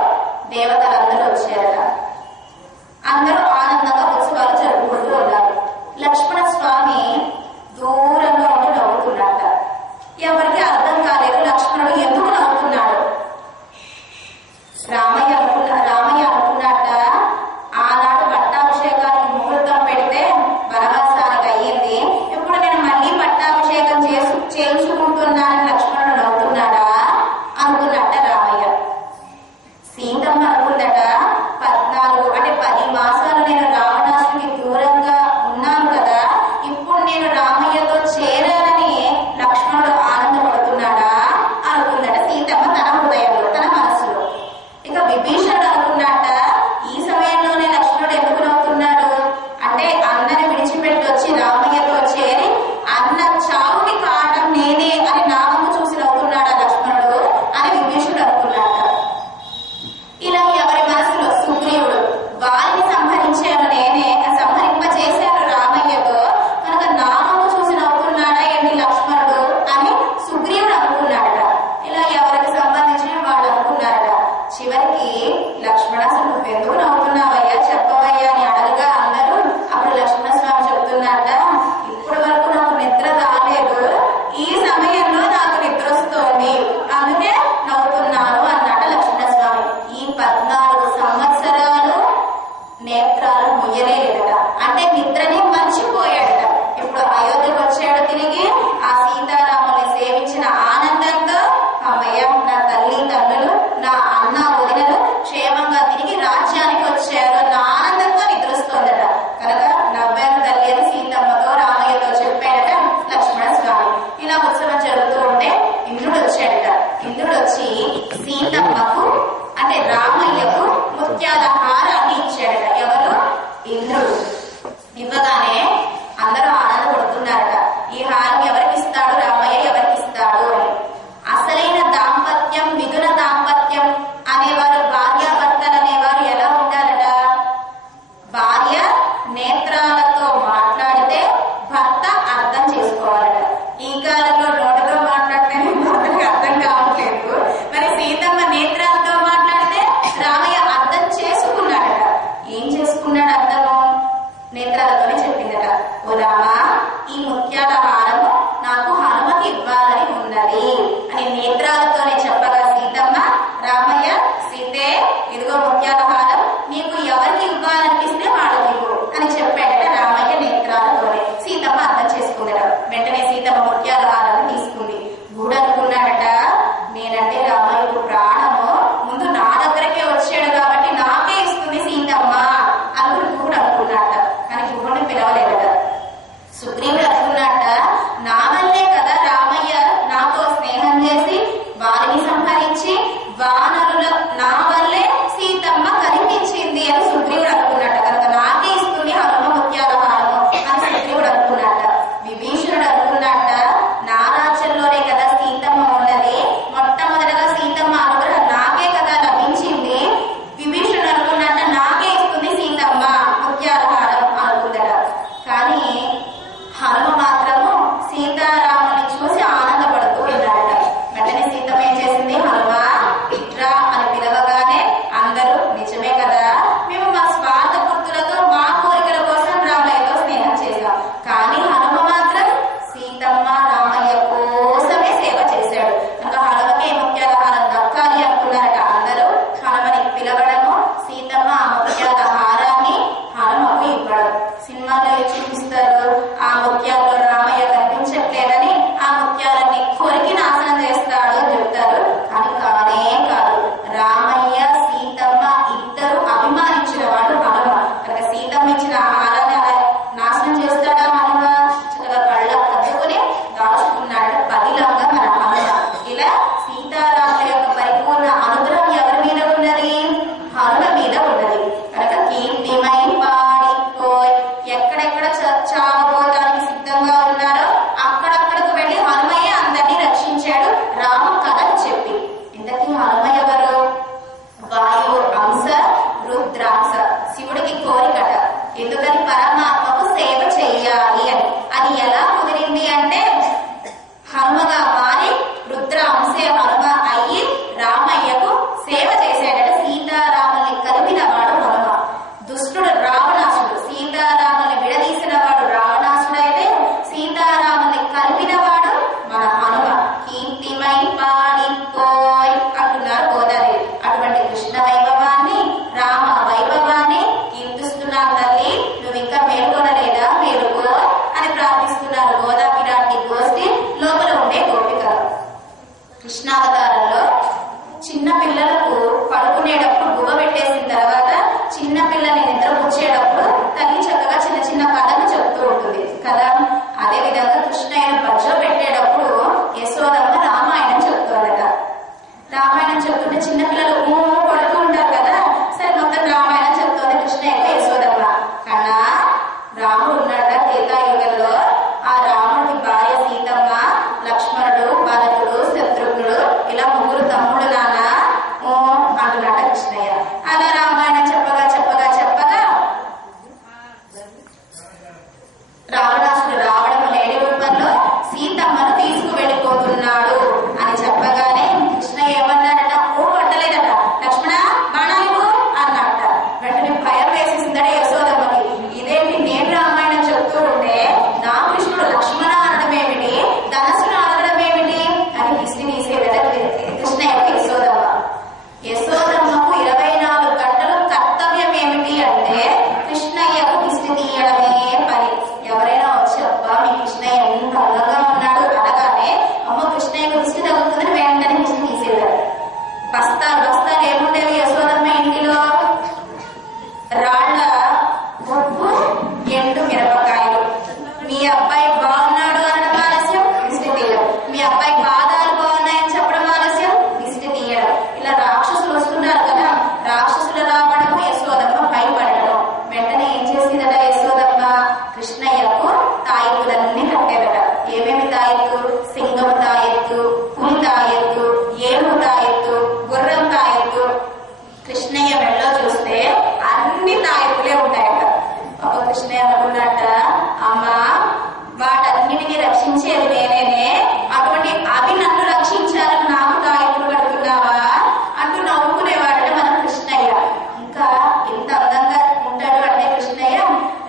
దేవతలందరూ వచ్చారట. అందరూ ఆనందంగా ఉత్సవాలు జరుపుకుంటూ ఉన్నారు. లక్ష్మణ స్వామి దూరంగా ఉండి నవ్వుతున్నట్ట. ఎవరికి అర్థం కాలేదు లక్ష్మణుడు ఎందుకు నవ్వుతున్నాడు. రామయ్య అనుకున్నట్ట, ఆనాడు పట్టాభిషేకానికి ముహూర్తం పెడితే వనవాసానికి అయ్యింది, ఇప్పుడు నేను మళ్ళీ పట్టాభిషేకం చేయించుకుంటున్నానని లక్ష్మణుడు నవ్వుతున్నాడా అనుకున్నట్ట రామయ్య. సీతమ్మ అనుకుందట, 10 మాసాలు నేను రావణాసుడికి దూరంగా ఉన్నాను కదా, ఇప్పుడు నేను రామయ్యతో చేరానని లక్ష్మణుడు ఆనందపడుతున్నాడా అనుకుందట సీతమ్మ తన హృదయంలో, తన మనసులో. ఇక విభీషణుడు అనుకున్నట్ట, ఈ సమయంలోనే లక్ష్మణుడు ఎందుకు నవ్వుతున్నాడు అంటే, అన్నని విడిచిపెట్టి వచ్చి రామయ్యతో చేరి అన్న చావుని కారణం నేనే అని నామము చూసి నవ్వుతున్నాడా లక్ష్మణుడు అని విభీషణుడు అనుకున్నాట. ఇలా ఎవరి మనసులో సుగ్రీవుడు, వారిని సంహరింపచేశాను రామయ్యతో కనుక నామము చూసి నవ్వుతున్నాడా ఏంటి లక్ష్మణుడు అని సుగ్రీవుడు అనుకున్నాడట. ఇలా ఎవరికి సంబంధించిన వాళ్ళు అనుకున్నారట. చివరికి లక్ష్మణ, అసలు నువ్వెందుకు నవ్వుతున్నావయ్యా, చెప్పవయ్యా అని అడగగా అందరూ అప్పుడు లక్ష్మణ స్వామి చెప్తున్నారట, ఇప్పటి వరకు నాకు నిద్ర రాలేదు, ఈ సమయంలో నాకు నిద్ర వస్తోంది, అందుకే నవ్వుతున్నాను అన్నట లక్ష్మణ స్వామి. ఈ 14 సంవత్సరాలు నేత్రాలు ముయ్యలేదట, అంటే నిద్రని మర్చిపోయాడట. ఇప్పుడు అయోధ్యకు వచ్చాడు తిరిగి. ఆ సీతారాముల్ని సేవించిన ఆనందంతో అమ్మయ్య, నా తల్లి తండ్రులు, నా అన్న వదినలు క్షేమంగా తిరిగి రాజ్యానికి వచ్చారు పిలవగానే అందరూ నిజమే కదా, మేము మా స్వార్థ పూర్తులతో మా కోరికల కోసం రామయ్యతో స్నేహం చేశాం, కానీ హనుమ మాత్రం సీతమ్మ రామయ్య కోసమే సేవ చేశాడు. కనుక హనుమకే ముత్యాలహారం దక్కాలి అనుకున్నారట అందరూ. హనుమని పిలవడము, సీతమ్మ ఆ ముత్యాలహారాన్ని హనుమకు ఇవ్వడం. సినిమాలో చూపిస్తారు, ఆ ముత్యాల్లో రామయ్య కనిపించట్లేదని ఆ ముత్యాలన్నీ కొరికి నాశనం చేస్తాడు అని చెప్తారు. కానీ కానే కాదు, రామయ్య సీతమ్మ ఇద్దరు అభిమానించిన వాడు హనుమ. కనుక సీతమ్మ ఇచ్చిన హారాన్ని అలా నాశనం చేస్తాడా హనుమ? చక్కగా కళ్ళ కట్టుకుని దాచుకున్నాడు పదిలంగా మన హనుమ. ఇలా సీతారాముల యొక్క పరిపూర్ణ అనుగ్రహం ఎవరి మీద ఉన్నది? హనుమ మీద ఉన్నది. కనుక కీర్తిమై పాడిపోయి ఎక్కడెక్కడ చావబోదానికి సిద్ధంగా ఉన్నారో అక్కడక్కడకు వెళ్లి హనుమయ్య అందరినీ రక్షించాడు రామ కథను చెప్పి. ఇంతకీ హనుమ ఎవరు? వాయువు అంశ, రుద్రాంశ. శివుడికి కోరికట, ఎందుకని పరమాత్మకు సేవ చెయ్యాలి అని. అది ఎలా కుదిరింది అంటే హనుమగా మారి రుద్ర అంశే హనుమ అయ్యి రామయ్యకు సేవ చేశాడట. సీతారాముల్ని కలిపిన వాడు హనుమ. దుష్టుడు రావణాసుడు, సీతారాముల్ని విడదీసిన వాడు రావణాసుడు అయితే సీతారాముల్ని కలిపిన వాడు మన హనుమ. కీర్తిమై పాడిపోయ్ అంటున్నారు గోదాదేవి. అటువంటి కృష్ణ వైభవాన్ని, రామ వైభవాన్ని కీర్తిస్తున్నాం తల్లి, నువ్వు ఇంకా మేల్కొనలేదా? మేలుకో అని ప్రార్థిస్తున్నారు గోదాపిరాటి గోష్ఠి లోపల ఉండే గోపికలు. కృష్ణావతారంలో చిన్న పిల్లలకు పడుకునేటప్పుడు గువ్వ పెట్టేసిన తర్వాత చిన్న పిల్లని నిద్ర పుచ్చేటప్పుడు తల్లి చక్కగా చిన్న చిన్న కథను చెప్తూ ఉంటుంది కదా. అదే విధంగా కృష్ణయ్యను బజ్జో పెట్టేటప్పుడు యశోదమ్మ రామాయణం చెప్తుందట. రామాయణం చెప్తుంటే చిన్న పిల్లలు పడుతూ ఉంటారు కదా. సరే మొత్తం రామాయణం చెప్తుంది కృష్ణయ్యకు యశోదమ్మ. కన్నా రాముడు ఉన్నాడ త్రేతాయుగంలో, ఆ రాముడికి భార్య సీతమ్మ, లక్ష్మణుడు, భరతుడు, శత్రుఘ్నుడు, ఇలా ముగ్గురు తమ్ముడు నాన్న అంటున్నాడ కృష్ణయ్య. అలా రామాయణం చెప్పగా చెప్పగా చెప్పగా రావణాసుడు రావడం లేడి రూపంలో సీతమ్మను తీసుకువెళ్ళిపోతున్నాడు అని చెప్పగానే కృష్ణయ్య ఏమన్నాడట? పట్టలేదట. లక్ష్మణ బాణాలు అన్నట. వెంటనే భయం వేసేసిందట యశోదమ్మకి. ఇదేంటి, నేను రామాయణం చెప్తూ ఉంటే నా కృష్ణుడు లక్ష్మణ అనడం ఏమిటి, ధనస్సును అనడం ఏమిటి అని దిష్టి తీసేదట కృష్ణయ్యకు యశోదమ్మ. యశోదమ్మకు 24 గంటలు కర్తవ్యం ఏమిటి అంటే కృష్ణయ్యకు దిష్టి తీయడమే పని. ఎవరైనా వచ్చి అబ్బా మీ కృష్ణయ్య ఎంత అందంగా ఉన్నాడు అనగానే అమ్మ కృష్ణయ్యకు దిష్టి తగ్గుతుందని వెంటనే దిష్టి తీసేదాడు. బస్తాలు బస్తాలు ఏముండేవి యశోదమ్మ ఇంటిలో? రాళ్ల ఉప్పు, ఎండు మిరపకాయలు. మీ అబ్బాయి బాగున్నాడు అనడం ఆలస్యం, దిష్టి తీయడం. మీ అబ్బాయి పాదాలు బాగున్నాయని చెప్పడం ఆలస్యం, దిష్టి తీయడం. ఇలా రాక్షసులు వస్తున్నారు కదా, రాక్షసులు రావడము యశోదమ్మ భయపడడం. వెంటనే ఏం చేసిందట యశోదమ్మ? కృష్ణయ్యకు తాయెత్తులన్నీ కట్టేదట. ఏమేమి తాయెత్తు? సింగం తాయెత్తు, పులి తాయెత్తు, ఏనుగు తాయెత్తు, గుర్రం తాయెత్తు. కృష్ణయ్య మెడలో చూస్తే అన్ని తాయెత్తులే ఉంటాయట. ఒక కృష్ణయ్య అనుకున్నట్ట, అమ్మా వాటన్నిటిని రక్షించేది నేనేనే, అటువంటి అవి నన్ను రక్షించాలని నాకు తాయెత్తులు కడుతున్నావా అంటూ నవ్వుకునేవాడట మన కృష్ణయ్య. ఇంకా ఎంత అందంగా ఉంటాడు అంటే కృష్ణయ్య,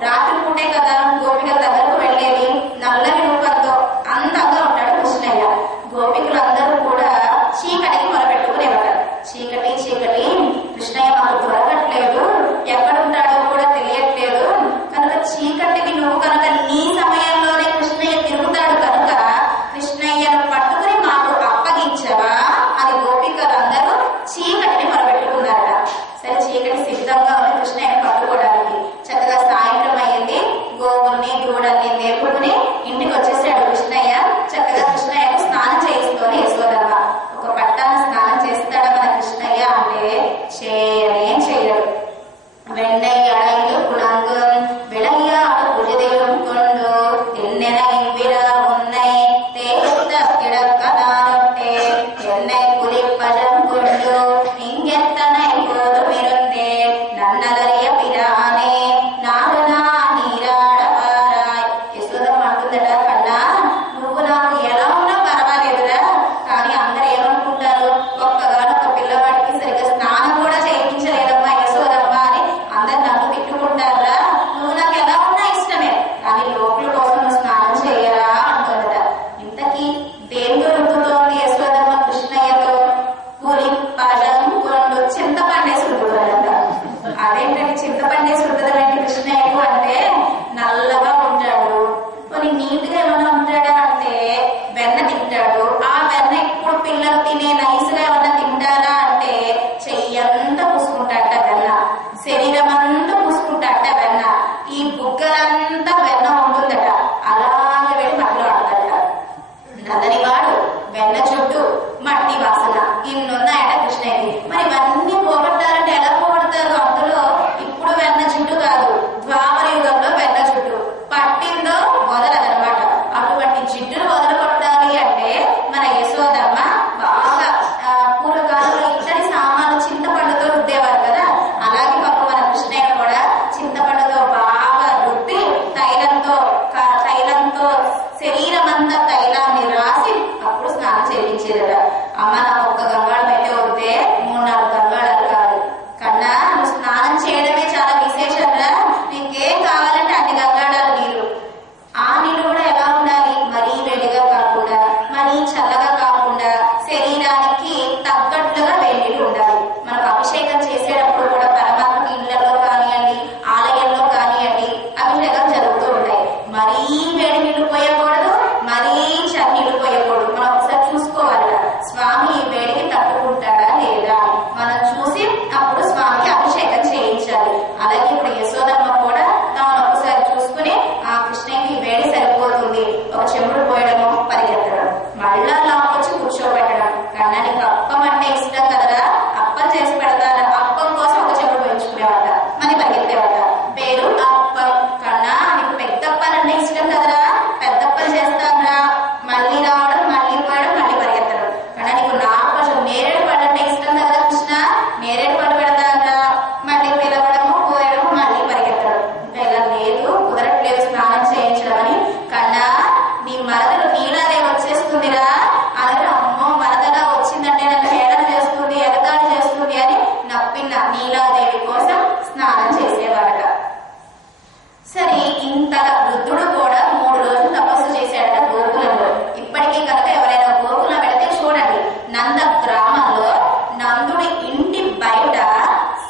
రాత్రి పూటే కదా గోపికల దగ్గరకు వెళ్ళేది, నల్లని రూపంతో అందంగా ఉంటాడు కృష్ణయ్య. గోపికలందరూ కూడా చీకటికి మొరపెట్టుకునేవాడు. చీకటి చీకటి, కృష్ణయ్య మాకు దొరకట్లేదు, ఎక్కడుంటాడో కూడా తెలియట్లేదు, కనుక చీకటికి నువ్వు కనుక నీ సమయంలోనే కృష్ణయ్య తిరుగుతాడు కనుక కృష్ణయ్యను పట్టుకుని మాకు అప్పగించవా అని గోపికలందరూ చీకటిని మొరపెట్టుకున్నారట. సరే చీకటి సిద్ధంగా ఉంది కృష్ణయ్యను పట్టుకోవడానికి. చక్కగా సాయంత్రం అయ్యింది. గోవుల్ని దూడల్ని మేపుకుని ఇంటికి వచ్చేసాడు కృష్ణయ్య. చక్కగా కృష్ణయ్యకు స్నానం చేయిస్తూనే యశోదమ్మ. ఒక పట్టాన స్నానం చేస్తాడా మన కృష్ణయ్య అంటే చేయనే చేయడు. வெண்ணையடைந்து குணங்கும் விளையாடு புழுதியும் கொண்டு என்னை விட உன்னை தேய்த்த கிடக்கதானொட்டே என்னை குளிப்பதம் கொண்டு இங்கெத்தனை போதும் இருந்தேன் நன்னதறிய பிரானே நாடு நான் நீராడవారాయ్. యశోదమ్మ అంటుందట, కన్నా నువ్వు నాకు ఎలా ఉన్నా పర్వాలేదురా, కానీ అందరూ ఏమనుకుంటారు, ఒక్కగానొక్క పిల్లవాడికి సరిగ్గా తప్పిన నీలాదేవి కోసం స్నానం చేసేవాడట. సరే, ఇంతగా వృద్ధుడు కూడా 3 రోజులు తపస్సు చేశాడట గోకులంలో. ఇప్పటికీ కనుక ఎవరైనా గోకులం వెళితే చూడండి, నంద గ్రామంలో నందుడి ఇంటి బయట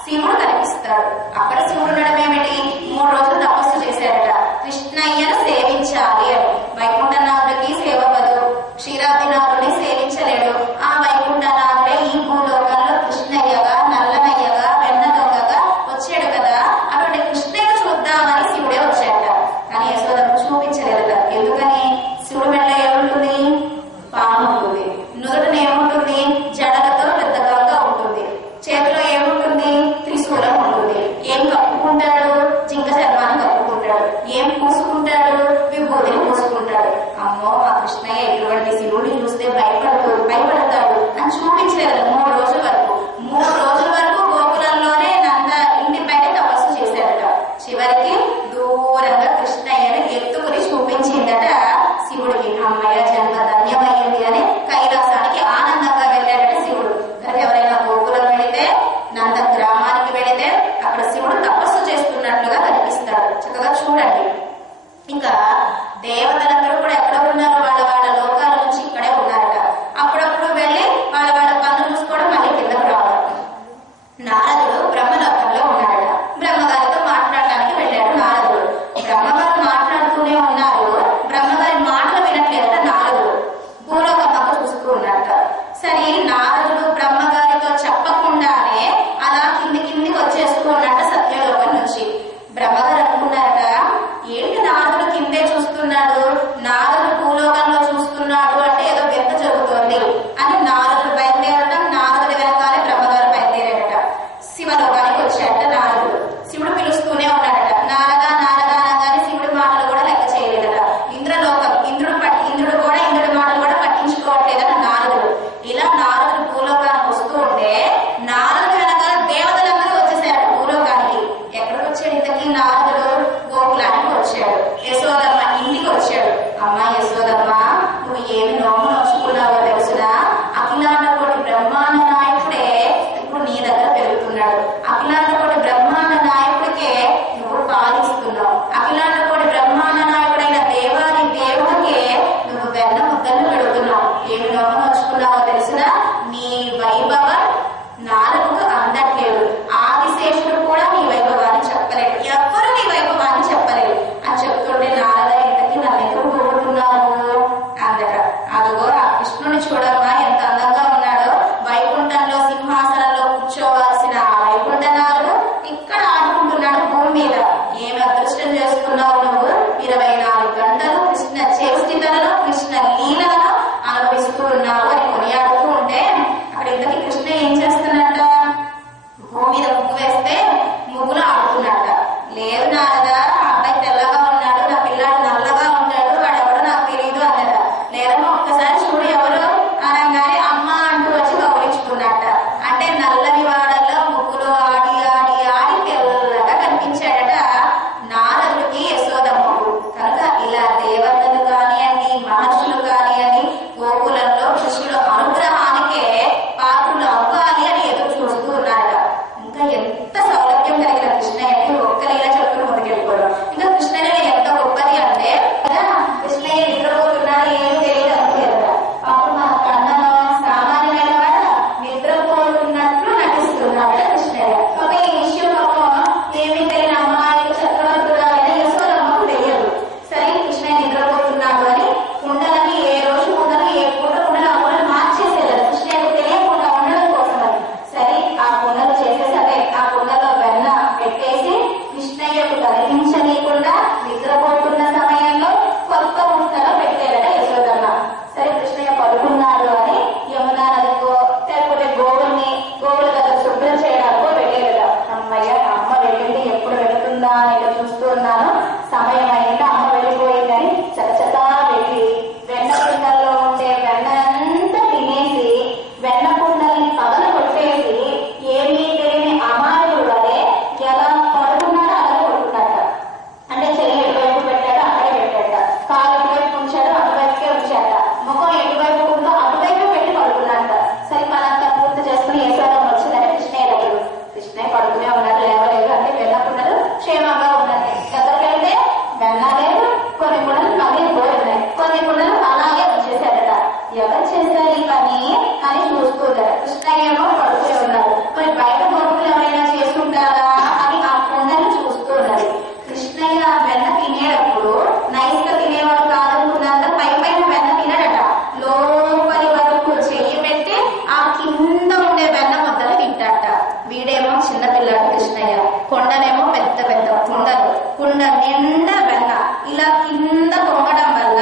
శివుడు కనిపిస్తాడు. అక్కడ శివుడు ఉండడం ఏమిటి? 3 రోజులు తపస్సు చేశాడట. కృష్ణయ్యను సేవించాలి అని. వైకుంఠనాథుడికి సేవ బదు, క్షీరాబ్దినాథుడిని సేవించలేడు. ఆ వైకుంఠనాథుడే ఈ భూలోకంలో కృష్ణయ్యగా, నల్లనయ్యగా, వెన్న దొంగగా వచ్చాడు కదా. అటువంటి కృష్ణయ్య చూద్దామని శివుడే వచ్చాడట. కానీ యశోదమ్మ చూపించలేదట. ఎందుకని? శివుడు మెల్ల ఏముంటుంది? పాము ఉంటుంది. నుదుటిని ఏముంటుంది? జడలతో పెద్దగా ఉంటుంది. చేతిలో ఏముంటుంది? త్రిశూలం ఉంటుంది. ఏం కప్పుకుంటాడు? జింక చర్మాన్ని కప్పుకుంటాడు. ఏం పూసుకుంటాడు? విభూతిని పూసుకుంటాడు. అమ్మో, మా కృష్ణయ్య ఇటువంటి శివుడిని చూస్తే భయపడతాడు అని చూపించలేదు 3 రోజుల వరకు. 3 రోజుల వరకు గోకులంలోనే నంద ఇంటి పైన తపస్సు చేశాడట. చివరికి దూరంగా కృష్ణయ్యను ఎత్తుకుని చూపించిందట శివుడికి. అమ్మయ్య, జన్మ ధన్యమయ్యింది అని కైలాసానికి ఆనందంగా వెళ్ళాడట శివుడు. కనుక ఎవరైనా గోకులం వెళితే, నంద గ్రామానికి వెళితే అక్కడ శివుడు తపస్సు చేస్తున్నట్లుగా కనిపిస్తాడు. చక్కగా చూడండి. ఇంకా దేవతలందరూ కూడా ఎక్కడ ఉన్నారు? వాళ్ళ వాళ్ళ లోకాల నుంచి ఇక్కడే ఉన్నారట. అప్పుడప్పుడు వెళ్ళి వాళ్ళ వాళ్ళ పనులు చూసుకోవడం, మళ్ళీ కిందకు రావడం. నారదుడు బ్రహ్మలోకంలో ఉన్నాడట. బ్రహ్మగారితో మాట్లాడటానికి వెళ్ళాడు నారదుడు. బ్రహ్మగారు మాట్లాడుతూనే ఉన్నారు. బ్రహ్మగారి మాటలు వినట్లేదట నారదుడు. భూలోకంలో చూస్తూ ఉన్నట్ట. సరే, నారదుడు బ్రహ్మగారితో చెప్పకుండానే అలా కిందికి వచ్చేస్తూ ఉన్నట్ట సత్యలోకం నుంచి. బ్రహ్మగారు అనుకున్నారట, ఏంటి నారదుడు కిందే చూస్తున్నాడు, నారదుడు భూలోకంలో చూస్తున్నాడు అంటే ఏదో వింత జరుగుతోంది అని నారదుడు బయలుదేరడం. నారదుడి వెనకాలే బ్రహ్మగారు బయలుదేరాడట. శివలోకానికి వచ్చాడట నారదుడు. శివుడు పిలుస్తూనే ఉన్నాడట. నారదా నారదా అనగానే శివుడి మాటలు కూడా లెక్క చేయలేదట. ఇంద్రుడు కూడా ఇంద్రుడి మాటలు కూడా పట్టించుకోవట్లేదట నారదుడు. ఇలా నారదుడు భూలోకానికి వస్తూ ఉంటే నారదుడు వెనకాల దేవతలందరూ వచ్చేసారట భూలోకానికి. ఎక్కడికి వచ్చాడు ఇంతకీ నారదుడు? గోకులానికి వచ్చాడు. యశోదమ్మ ఇంటికి వచ్చాడు. అమ్మా యశోదమ్మ, నువ్వు ఏమి నోము నోచుకున్నావో తెలుసునా? అఖిలాండ కోటి బ్రహ్మాండ నాయకుడే ఇప్పుడు నీ దగ్గర పెరుగుతున్నాడు. అఖిలాండ కోటి బ్రహ్మాండ నాయకుడికే నువ్వు పాలిస్తున్నావు. అఖిలాండ కోటి బ్రహ్మాండ నాయకుడైన దేవాది దేవుడికే నువ్వు వెన్న ముద్దలు పెడుతున్నావు. ఏమి నోము నోచుకున్నావో తెలుసునా? నీ వైభవం నాలుగుకు అందట్లేదు. ఆదిశేషుడు కూడా నీ వైభవాన్ని చెప్పలేడు. ఎవ్వరు నీ వైభవాన్ని చెప్పలేడు అని చెప్తుంటే నారద, ఇంతకీ నన్ను ఎందుకు పోగొట్టున్నావు అందట. అదిగో ఆ కృష్ణుని చూడమ్మా, ఎంత అందంగా ఉన్నాడో. వైకుంఠంలో సింహాసనంలో కూర్చోవలసిన ఆ వైకుంఠనాథుడు ఇక్కడ ఆడుకుంటున్నాడు భూమి మీద. ఏమి అదృష్టం చేసుకున్నావు నువ్వు? 24 గంటలు కృష్ణ చేష్టితలను, కృష్ణ లీలను అనుభవిస్తూ ఉన్నావు అని కొనియాడుతూ ఉంటే, అక్కడ ఇంతకీ కృష్ణ ఏం చేస్తున్నట్ట? భూమి మీద ముగ్గు వేస్తే ముగ్గులు ఆడుతున్నట్ట. లేదు నారదా, అబ్బాయి తెల్లగా ఉన్నాడు, నా పిల్లాడు నల్లగా ఉంటాడు, వాడెవడో నాకు తెలియదు అన్నట. లేదమ్మా, ఒక్కసారి చూడు ఎవరు అనగానే అమ్మ అంటూ వచ్చి గౌరవించుకున్నట్ట. అంటే నల్లని వాడల్లో ముగ్గులు ఆడి ఆడి ఆడి తెల్లగా కనిపించాడట నారదుడికి యశోదమ్మకు. కనుక ఇలా దేవతలు కానివ్వండి, మహర్షులు కానివ్వండి, గోకులంలో కృష్ణుడు అనుగ్రహానికే పాత్రులు అవ్వాలి అని ఎదురు చూస్తూ ఉన్నారట. ఇంకా ఎంత వీడేమో చిన్నపిల్లాడు కృష్ణయ్య, కొండనేమో పెద్ద పెద్ద కుండలు, కుండ నిండా వెన్న. ఇలా కింద పొంగడం వల్ల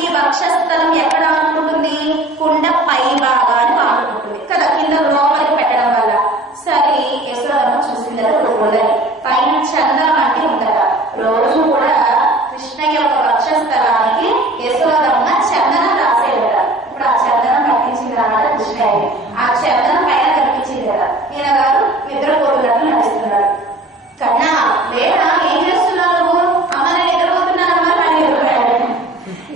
ఈ వక్షస్థలం ఎక్కడ అనుకుంటుంది? కుండ పై భాగాన్ని అనుకుంటుంది కదా, కింద లోపలికి పెట్టడం వల్ల. సరే యశోదమ్మ చూసిందట కుండని, పైన చందనం అంటే ఉందట. రోజు కూడా కృష్ణయ్య యొక్క వక్షస్థలానికి యశోదమ్మ చందనం రాసేదట. ఇప్పుడు ఆ చందనం పట్టించింది అన్నమాట కృష్ణయ్య. ఆ చందనం పైన కనిపించింది కదా. ఈయన గారు నిద్రపోతున్నట్లు నడుస్తున్నాడు. కన్నా లేదా ఏం చేస్తున్నావు? అమ్మ నేను నిద్రపోతున్నానమ్మా అని నిద్రపోయాడు.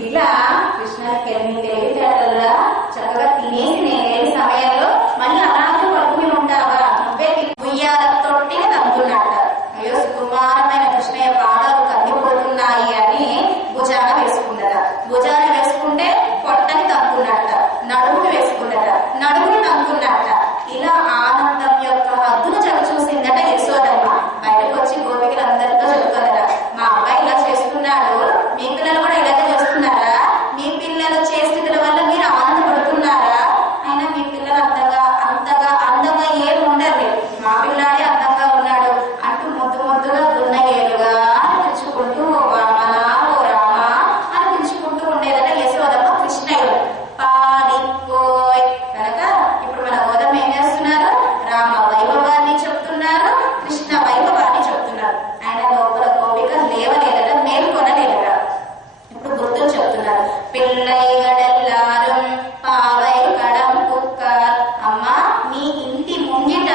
ఇలా కృష్ణకి ఎన్ని తెలివితేటలుగా చక్కగా తినేసి నేను సమయంలో మళ్ళీ అలాగే పడుకుని ఉంటావా, నువ్వే ఉయ్యాల తొట్టిని తగ్గుతున్నట్ట. అయ్యో సుకుమారమైన కృష్ణయ్య పాదాలు కందిపోతున్నాయి అని భుజాన వేసుకున్నట. భుజాన వేసుకుంటే పొట్టని తగ్గుతున్నట్ట, నడుముని వేసుకున్నట, నడుముని తగ్గుతున్నట్ట. ఇలా ఆనందం యొక్క హద్దును చూసిందట యశోదమ్మ. బయటకు వచ్చి గోపికలందరితో చెప్తుందట, మా అబ్బాయి ఇలా చేస్తున్నాడు, మీ పిల్లలు కూడా ఇలాగే చేస్తున్నారా? మీ పిల్లలు చేసిన వల్ల మీరు ఆనందపడుతున్నారా? అయినా మీ పిల్లలు అంతగా అందంగా ఏం ఉండరు, మా పిల్లాడే అందంగా ఉన్నాడు అంటూ ముద్దుగా దున్నయ్యేలుగా అనిపించుకుంటూ వామనా ఓ రామ అనిపించుకుంటూ ఉండేదట యశోదమ్మ కృష్ణయ్య. పాడిపోయ్ కనుక ఇప్పుడు మన గోదమ్మ ఏం చేస్తున్నారు? రామ వైభవాన్ని చెప్తున్నారు, కృష్ణ వైభవాన్ని చెప్తున్నారు. ఆయన లోపల గోపిక లేవలేదట, మేల్కొనలేదట. ఇప్పుడు గుర్తులు చెప్తున్నారు. పిల్లైగడెల్లారం పావై కడం కుక్క. అమ్మ మీ ఇంటి ముంగిట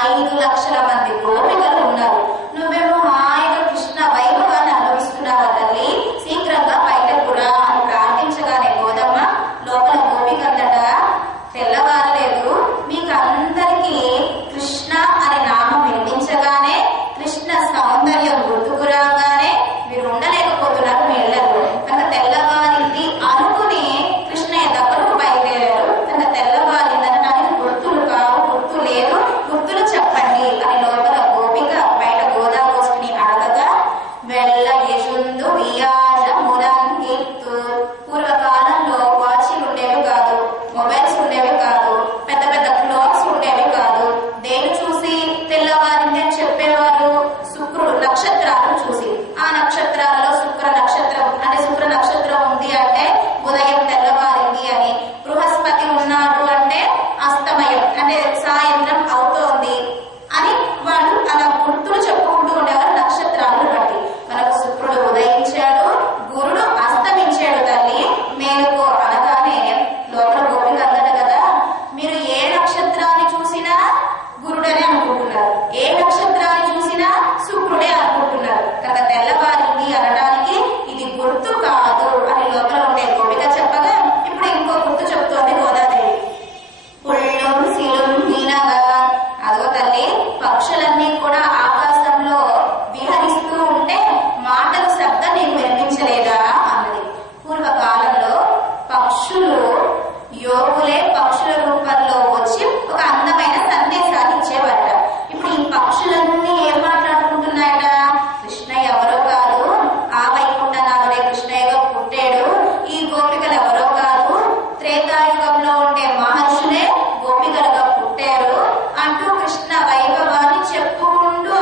5 లక్షల మంది గోపికలు ఉన్నారు. నువ్వేమో హాయిగా కృష్ణ వైభవాన్ని అనుభవిస్తున్నావా తల్లి, శీఘ్రంగా బయటకు రా అని ప్రార్థించగానే గోదమ్మ లోపల గోపిక అందట, తెల్లవారలేదు, మీకు అందరికీ కృష్ణ అనే నామం వినిపించగానే, కృష్ణ సౌందర్యం గుర్తుకు రాగానే మీరు ఉండలేకపోతున్నారు మీ ఇళ్లలో. కనుక తెల్లవారింది అనుకుని కృష్ణయ్య దగ్గరకు బయలుదేరారు. కనుక తెల్లవారిందనడానికి గుర్తులు కావు, గుర్తు లేదు, గుర్తులు చెప్పండి అని లోపల గోపిక బయట గోదాగోష్ఠిని అడగగా, వెళ్ళ యజుందు వియాజ మురంగిత్తు. పూర్వకాలంలో వాచీలు ఉండేవి కాదు, మొబైల్స్ ఉండేవి కాదు, పెద్ద పెద్ద క్లోత్స్ ఉండేవి కాదు. దేని చూసి తెల్లవారింది అని చెప్పేవారు? శుక్రుడు నక్షత్రాలను చూసి. ఆ నక్షత్రాలలో శుక్ర నక్షత్రం అంటే శుక్ర నక్షత్రం ఉంది అంటే ఉదయం తెల్లవారింది అని, బృహస్పతి ఉన్నాడు అంటే అస్తమయం అంటే సాయంత్రం అవుతోంది అని వాళ్ళు అలా గుర్తులు చెప్పుకుంటూ ఉండేవారు నక్షత్రాలను బట్టి. మనకు శుక్రుడు ఉదయించాడు, గురుడు అస్తమించాడు తల్లి మేలుకో అనగానే లోపల గోపిక అందట కదా, మీరు ఏ నక్షత్రాన్ని చూసినా గురుడనే అనుకుంటున్నారు, ఏ నక్షత్రాన్ని చూసినా శుక్రుడే అనుకుంటున్నారు. కనుక తెల్లవారింది అనడానికి ఇది గుర్తు కాదు అని లోపల ఉండే గోపిక చెప్పగా, ఇప్పుడు ఇంకో గుర్తు చెప్తోంది గోదాదేవి. పుళ్ళం శిలం హీనగా. అదో తల్లి, పక్షులన్నీ కూడా ఆకాశంలో విహరిస్తూ ఉంటే మాటలు శబ్దం నీకు వినిపించలేదా అన్నది. పూర్వకాలంలో పక్షులు యోగులే పక్షుల రూపంలో వచ్చి ఒక అందమైన సందేశాన్ని ఇచ్చేవారట. ఇప్పుడు ఈ పక్షులన్నీ ఏం మాట్లాడుకుంటున్నాయట? కృష్ణయ్య ఎవరో కాదు, ఆ వైకుంఠనాథుడే కృష్ణయ్యగా పుట్టాడు, ఈ గోపికలు ఎవరో కాదు, త్రేతాయుగంలో ఉండే మహర్షులే గోపికలుగా పుట్టారు అంటూ కృష్ణ వైభవాన్ని చెప్పుకుంటూ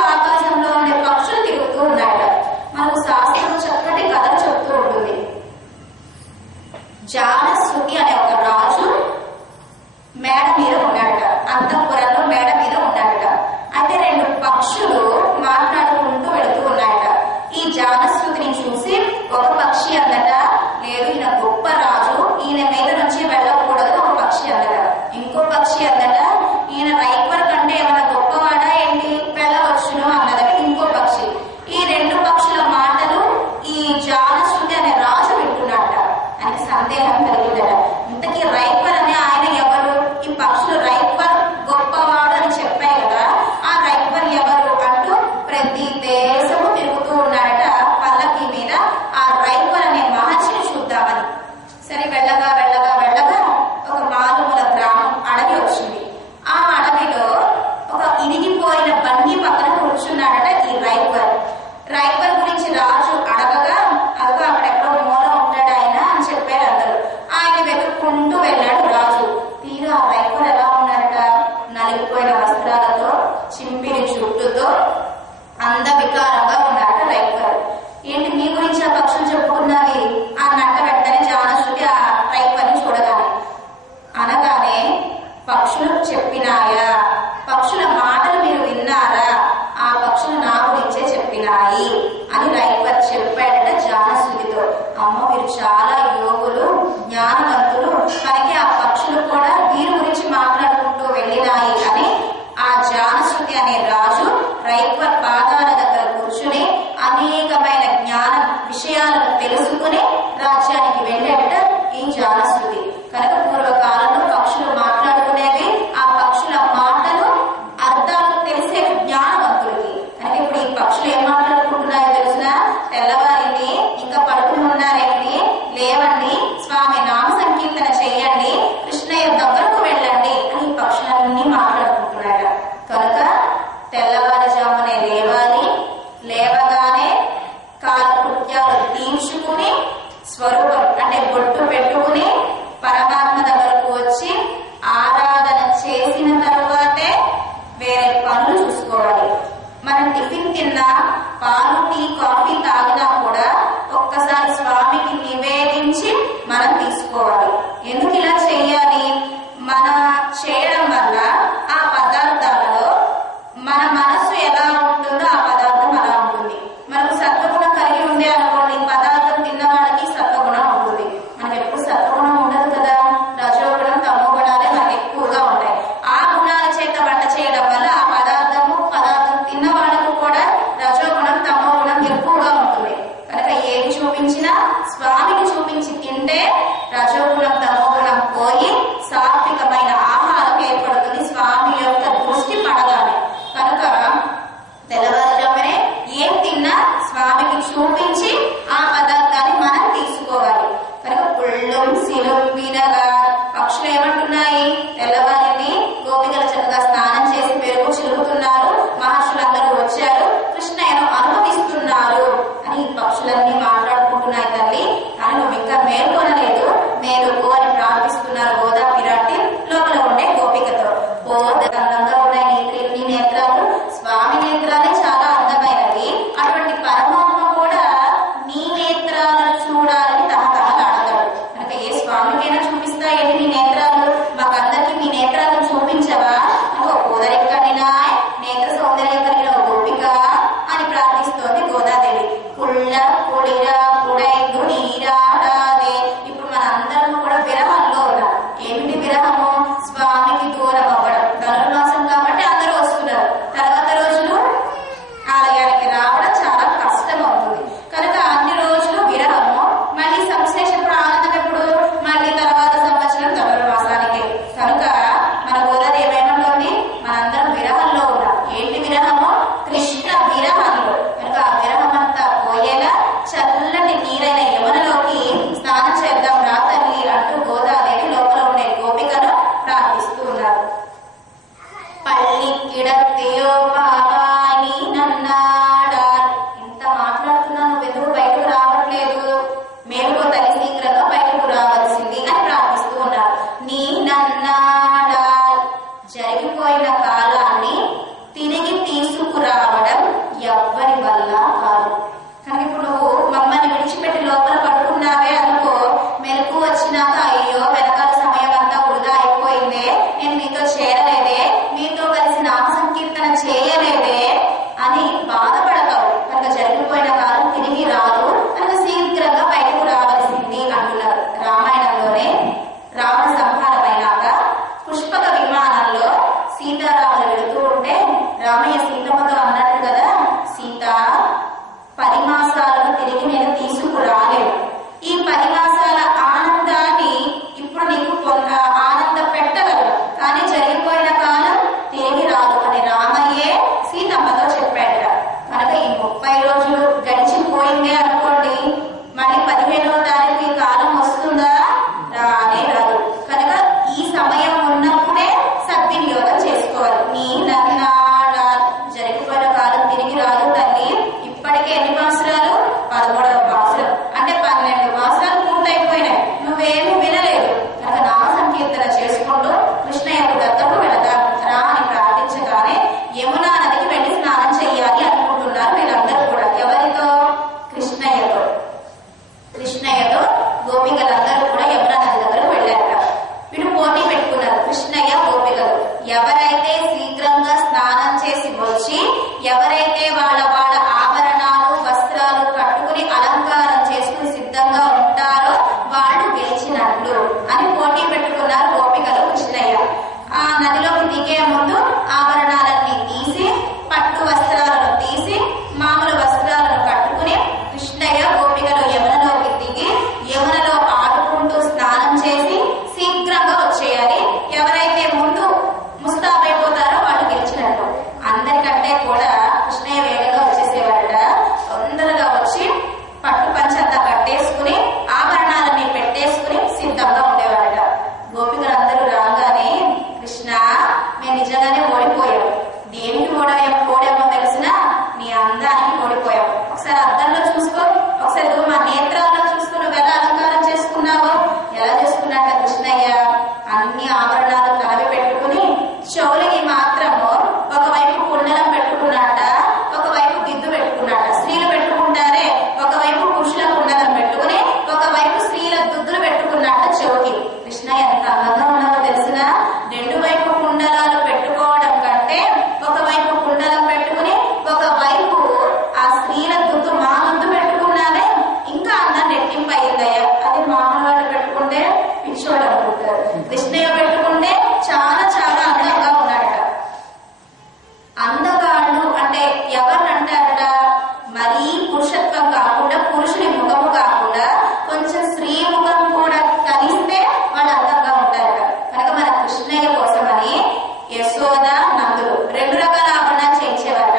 చింపిరి జుట్టుతో అందవికారంగా ఉన్నాడు రైపర్. ఏంటి మీ గురించి ఆ పక్షులు చెప్పుకున్నవి అన్నట్ట వెంటనే జానశ్రుతి ఆ రైపర్ని చూడగానే అనగానే, పక్షులు చెప్పినాయా, పక్షుల మాటలు మీరు విన్నారా, ఆ పక్షులు నా గురించే చెప్పినాయి అని రైపర్ చెప్పాడట జానశ్రుతితో. అమ్మ మీరు చాలా యోగులు, జ్ఞానవంతులు, మనకి ఆ పక్షులు కూడా వీరి గురించి మాట్లాడుకుంటూ వెళ్ళినాయి అని ఆ జానశ్రుతి అనే రాజు రైపర్ పాదాల దగ్గర కూర్చుని అనేకమైన జ్ఞాన విషయాలను తెలుసుకుని రాజ్యానికి వెళ్ళేట ఈ జానశ్రుతి. కనుక పూర్వకాలంలో పక్షులు మాట్లాడుకునేవి, ఆ పక్షుల మాటలు అర్థాలు తెలిసే జ్ఞానవంతులకి. కనుక ఇప్పుడు ఈ పక్షులు ఏం మాట్లాడుకుంటున్నాయో తెలిసిన, తెల్లవారిని ఇంకా పడుకుని ఉన్నారేమిటి, లేవండి, స్వామి నామ సంకీర్తన చెయ్యండి, కృష్ణయ్య దగ్గరకు వెళ్ళండి అని ఈ పక్షులన్నీ మాట్లాడుకుంటున్నాడు. కనుక తెల్లవారుజామునే లేవాలి, లేవగానే కాలకృత్యాలు తీర్చుకుని స్వరూపం అంటే బొట్టు పెట్టుకుని పరమాత్మ దగ్గరకు వచ్చి ఆరాధన చేసిన తరువాతే వేరే పనులు చూసుకోవాలి. మనం టిఫిన్ తిన్నా, పాలు టీ కాఫీ తాగినా కూడా ఒక్కసారి స్వామికి నివేదించి మనం తీసుకోవాలి. ఎందుకు ఇలా చేయాలి? మన చేయడం వల్ల ఆ పదార్థాలలో మన మనసు ఎలా ఉంటుందో ఆ పదార్థం అలా ఉంటుంది. మనకు సత్వగుణం కలిగి ఉండే అనుకోండి, పదార్థం తిన్నవాడికి సత్వగుణం ఉంటుంది. మనకు ఎప్పుడు సత్వగుణం ఉండదు కదా, రజోగుణం తమో గుణాలే మనకు ఎక్కువగా ఉంటాయి. ఆ గుణాల చేత వంట చేయడం వల్ల ఆ పదార్థం తిన్న వాళ్ళకు కూడా రజోగుణం తమో గుణం ఎక్కువగా ఉంటుంది. కనుక ఏది చూపించినా స్వామికి చూపించి తింటే రజోగుణం తమో గుణం పోయి సాత్వికమైన ఆహారం ఏర్పడుతుంది స్వామి యొక్క దృష్టి పడగానే. కనుక తెల్లవారుజామునే ఏం తిన్నా స్వామికి చూపించి ఆ పదార్థాన్ని మనం తీసుకోవాలి. కనుక పుళ్ళం శిలం వినగా పక్షులు ఏమంటున్నాయి, తెల్లవారిని గోపికల చక్కగా స్నానం చేసి పెరుగు చిలుకుతున్నారు, మహర్షులందరూ వచ్చారు, కృష్ణయ్యను అనుభవిస్తున్నారు అని ఈ పక్షులన్నీ మాట్లాడుకుంటున్నాయి. తల్లి కానీ నువ్వు ఇంకా మేల్కొనలేదు, మేలుకో అని ప్రార్థిస్తున్నారు గోదా పిరాటి లోపల ఉండే గోపికతో. అందంగా ఉన్నాయి నీ నేత్రాలు, స్వామి నేత్రాలే చాలా అందమైనవి, అటువంటి పరమాత్మ కూడా నీ నేత్రాలను చూడాలని తహతహలాడతాడు. కనుక ఏ స్వామికైనా చూపిస్తాయండి నీ నేత్రాలు, మాకందరికి మీ నేత్రాలను చూపించవా? కోదరెక్కడినా నేత్ర సౌందర్యం కలిగిన గోపిక అని ప్రార్థిస్తోంది గోదాదేవి. పుల్ల పుడిర పుడైదు నీరాడాదే. ఇప్పుడు మన అందరం కూడా విరహంలో ఉన్నాం. ఏమిటి విరహము? స్వామికి దూరం అవ్వడం. ధనుర్మాసం కాబట్టి అందరూ వస్తున్నారు, తర్వాత రోజులు ఆలయానికి రావడం చాలా కష్టం అవుతుంది. కనుక అన్ని రోజులు విరహము, మళ్ళీ సంశ్లేషప్పుడు ఆనందం ఎప్పుడు? మళ్ళీ తర్వాత సంవత్సరం ధనుర్మాసానికి. కనుక మన గోదాదేవి ఏమేమంటుంది, మనందరం విరహంలో ఉన్నాం. ఏంటి విరహము? కృష్ణ విరహంలో. కనుక ఆ విరహం అంతా పోయేలా చల్లటి నీరైన యమునలోకి స్నానం చేద్దాం రా తల్లి అంటూ గోదాదేవి లోపల ఉండే గోపికను ప్రార్థిస్తూ ఉన్నారు. పల్లి కిడతయో బాబాని నన్నాడార్. ఇంత మాట్లాడుతున్నా నువ్వెందుకు బయటకు రావట్లేదు? మేలుకో తల్లి, శీఘ్రంగా బయటకు రావాల్సింది అని ప్రార్థిస్తూ ఉన్నారు. నీ నన్నాడార్. జరిగిపోయిన కాలాన్ని తిరిగి తీసుకురావడం ఎవ్వరి వల్ల కాదు. కానీ ఇప్పుడు నువ్వు మమ్మల్ని విడిచిపెట్టి లోపల పడుకున్నావే అనుకో, మెలకు వచ్చినాక అయ్యో వెనకాల సమయం అంతా వృధా అయిపోయిందే, నేను మీతో చేరలేదే, మీతో కలిసి నామ సంకీర్తన చేయలేదే అని బాధపడతావు. కనుక జరిగిపోయిన కాలం తిరిగి రాదు, కనుక శీఘ్రంగా బయటకు రావాల్సింది అంటున్నారు. రామాయణంలోనే రావణ సంహారమైనాక పుష్పక విమానంలో సీతారాములు వెళుతూ ఉంటే రామయ్య సీతమ్మతో అన్నాడు కదా, సీత 10 మాసాలను తిరిగి నేను తీసుకురాలేను. ఈ 10 మాసాల ఆనందాన్ని ఇప్పుడు నీకు ఆనంద పెట్టగలను, కానీ జరిగిపోయిన కాలం తిరిగి రాదు అని రామయ్యే సీతమ్మతో చెప్పాడట. కనుక ఈ 30 రోజులు గడిచిపోయిందే అనుకోండి, మళ్ళీ 15వ తారీఖు ఈ కాలం వస్తుందా? రానే రాదు. కనుక ఈ సమయం ఉన్నప్పుడే సద్వినియోగం చేసుకోవాలి. నీ నన్నాడ. జరిగిపోయిన కాలం తిరిగి రాదు తల్లి. ఇప్పటికే ఎన్ని మాసాలు? 13వ మాసం. అంటే 12 మాసాలు పూర్తయిపోయినాయి, నువ్వేమీ వినలేదు. కనుక నామ సంకీర్తన చేసుకుంటూ కృష్ణయ్యకు దగ్గరకు వెళదాం రా అని ప్రార్థించగానే యమున వచ్చి ఎవరైతే వాళ్ళ వాళ్ళ ఆభరణాలు వస్త్రాలు కట్టుకుని అలంకారం చేసుకుని సిద్ధంగా ఉంటారో వాళ్ళు గెలిచినట్లు అని పోటీ పెట్టుకున్నారు గోపికలు కృష్ణయ్య. ఆ నదిలోకి దిగే ముందు ఆభరణాలన్నీ తీసి పట్టు వస్త్రాలను తీసి మామూలు వస్త్రాలను కట్టుకుని కృష్ణయ్య గోపికలు యమునలోకి దిగి యమునలో ఆడుకుంటూ స్నానం చేసి శీఘ్రంగా వచ్చేయాలి. ఎవరైతే ముందు ముస్తాబైపోతారో వాళ్ళు గెలిచినట్టు. అందరికంటే కూడా కృష్ణయ్య వేగంగా వచ్చేసేవాడట. తొందరగా వచ్చి పట్టు పంచంతా కట్టేసుకుని ఆభరణాలన్నీ పెట్టేసుకుని సిద్ధంగా ఉండేవాడట. గోపికలందరూ రాగానే కృష్ణ మేము నిజంగానే ఓడిపోయాం. దేనికి ఓడామో తెలిసినా నీ అందానికి ఓడిపోయాం. ఒకసారి అద్దంలో చూసుకో, ఒకసారి మా నేత్రాల్లో చూసుకుని నువ్వు ఎలా అలంకారం చేసుకున్నావో. ఎలా చేసుకున్నట్ట కృష్ణయ్య అన్ని ఆభరణాలు తలవి పెట్టుకుని చెవులకి మాత్రము ఒకవైపు కుండలం పెట్టుకున్నట్ట, ఒకవైపు దిద్దు పెట్టుకున్నట్ట. స్త్రీలు పెట్టుకుంటారే ఒకవైపు పురుషుల కుండలం పెట్టుకుని ఒకవైపు స్త్రీల దుద్దులు పెట్టుకున్నట్ట చెవుకి. కృష్ణయ్య ఎంత అందంగా ఉన్నావో తెలిసిన. రెండు వైపు కుండలాలు పెట్టుకోవడం కంటే ఒకవైపు కుండలం పెట్టుకుని ఒకవైపు ఆ స్త్రీల దుద్దు మా ముద్దు పెట్టుకున్నావే ఇంకా అందం రెట్టింపు అయిందయ్యా. అది మామూలు వాళ్ళు పెట్టుకుంటే పిచ్చోడు అనుకుంటారు. కృష్ణయ్య పెట్టుకుంటే చాలా చాలా అందంగా ఉన్నాడట. అందగాళ్ళు అంటే ఎవరు అంటారట? మరీ పురుషత్వం కాకుండా పురుషుని ముఖము కాకుండా కొంచెం స్త్రీ ముఖం కూడా కలిస్తే వాళ్ళు అందంగా ఉంటారట. కనుక మన కృష్ణయ్య కోసమని యశోద నందుడు రెండు రకాల ఆభరణాలు చేయించేవారట.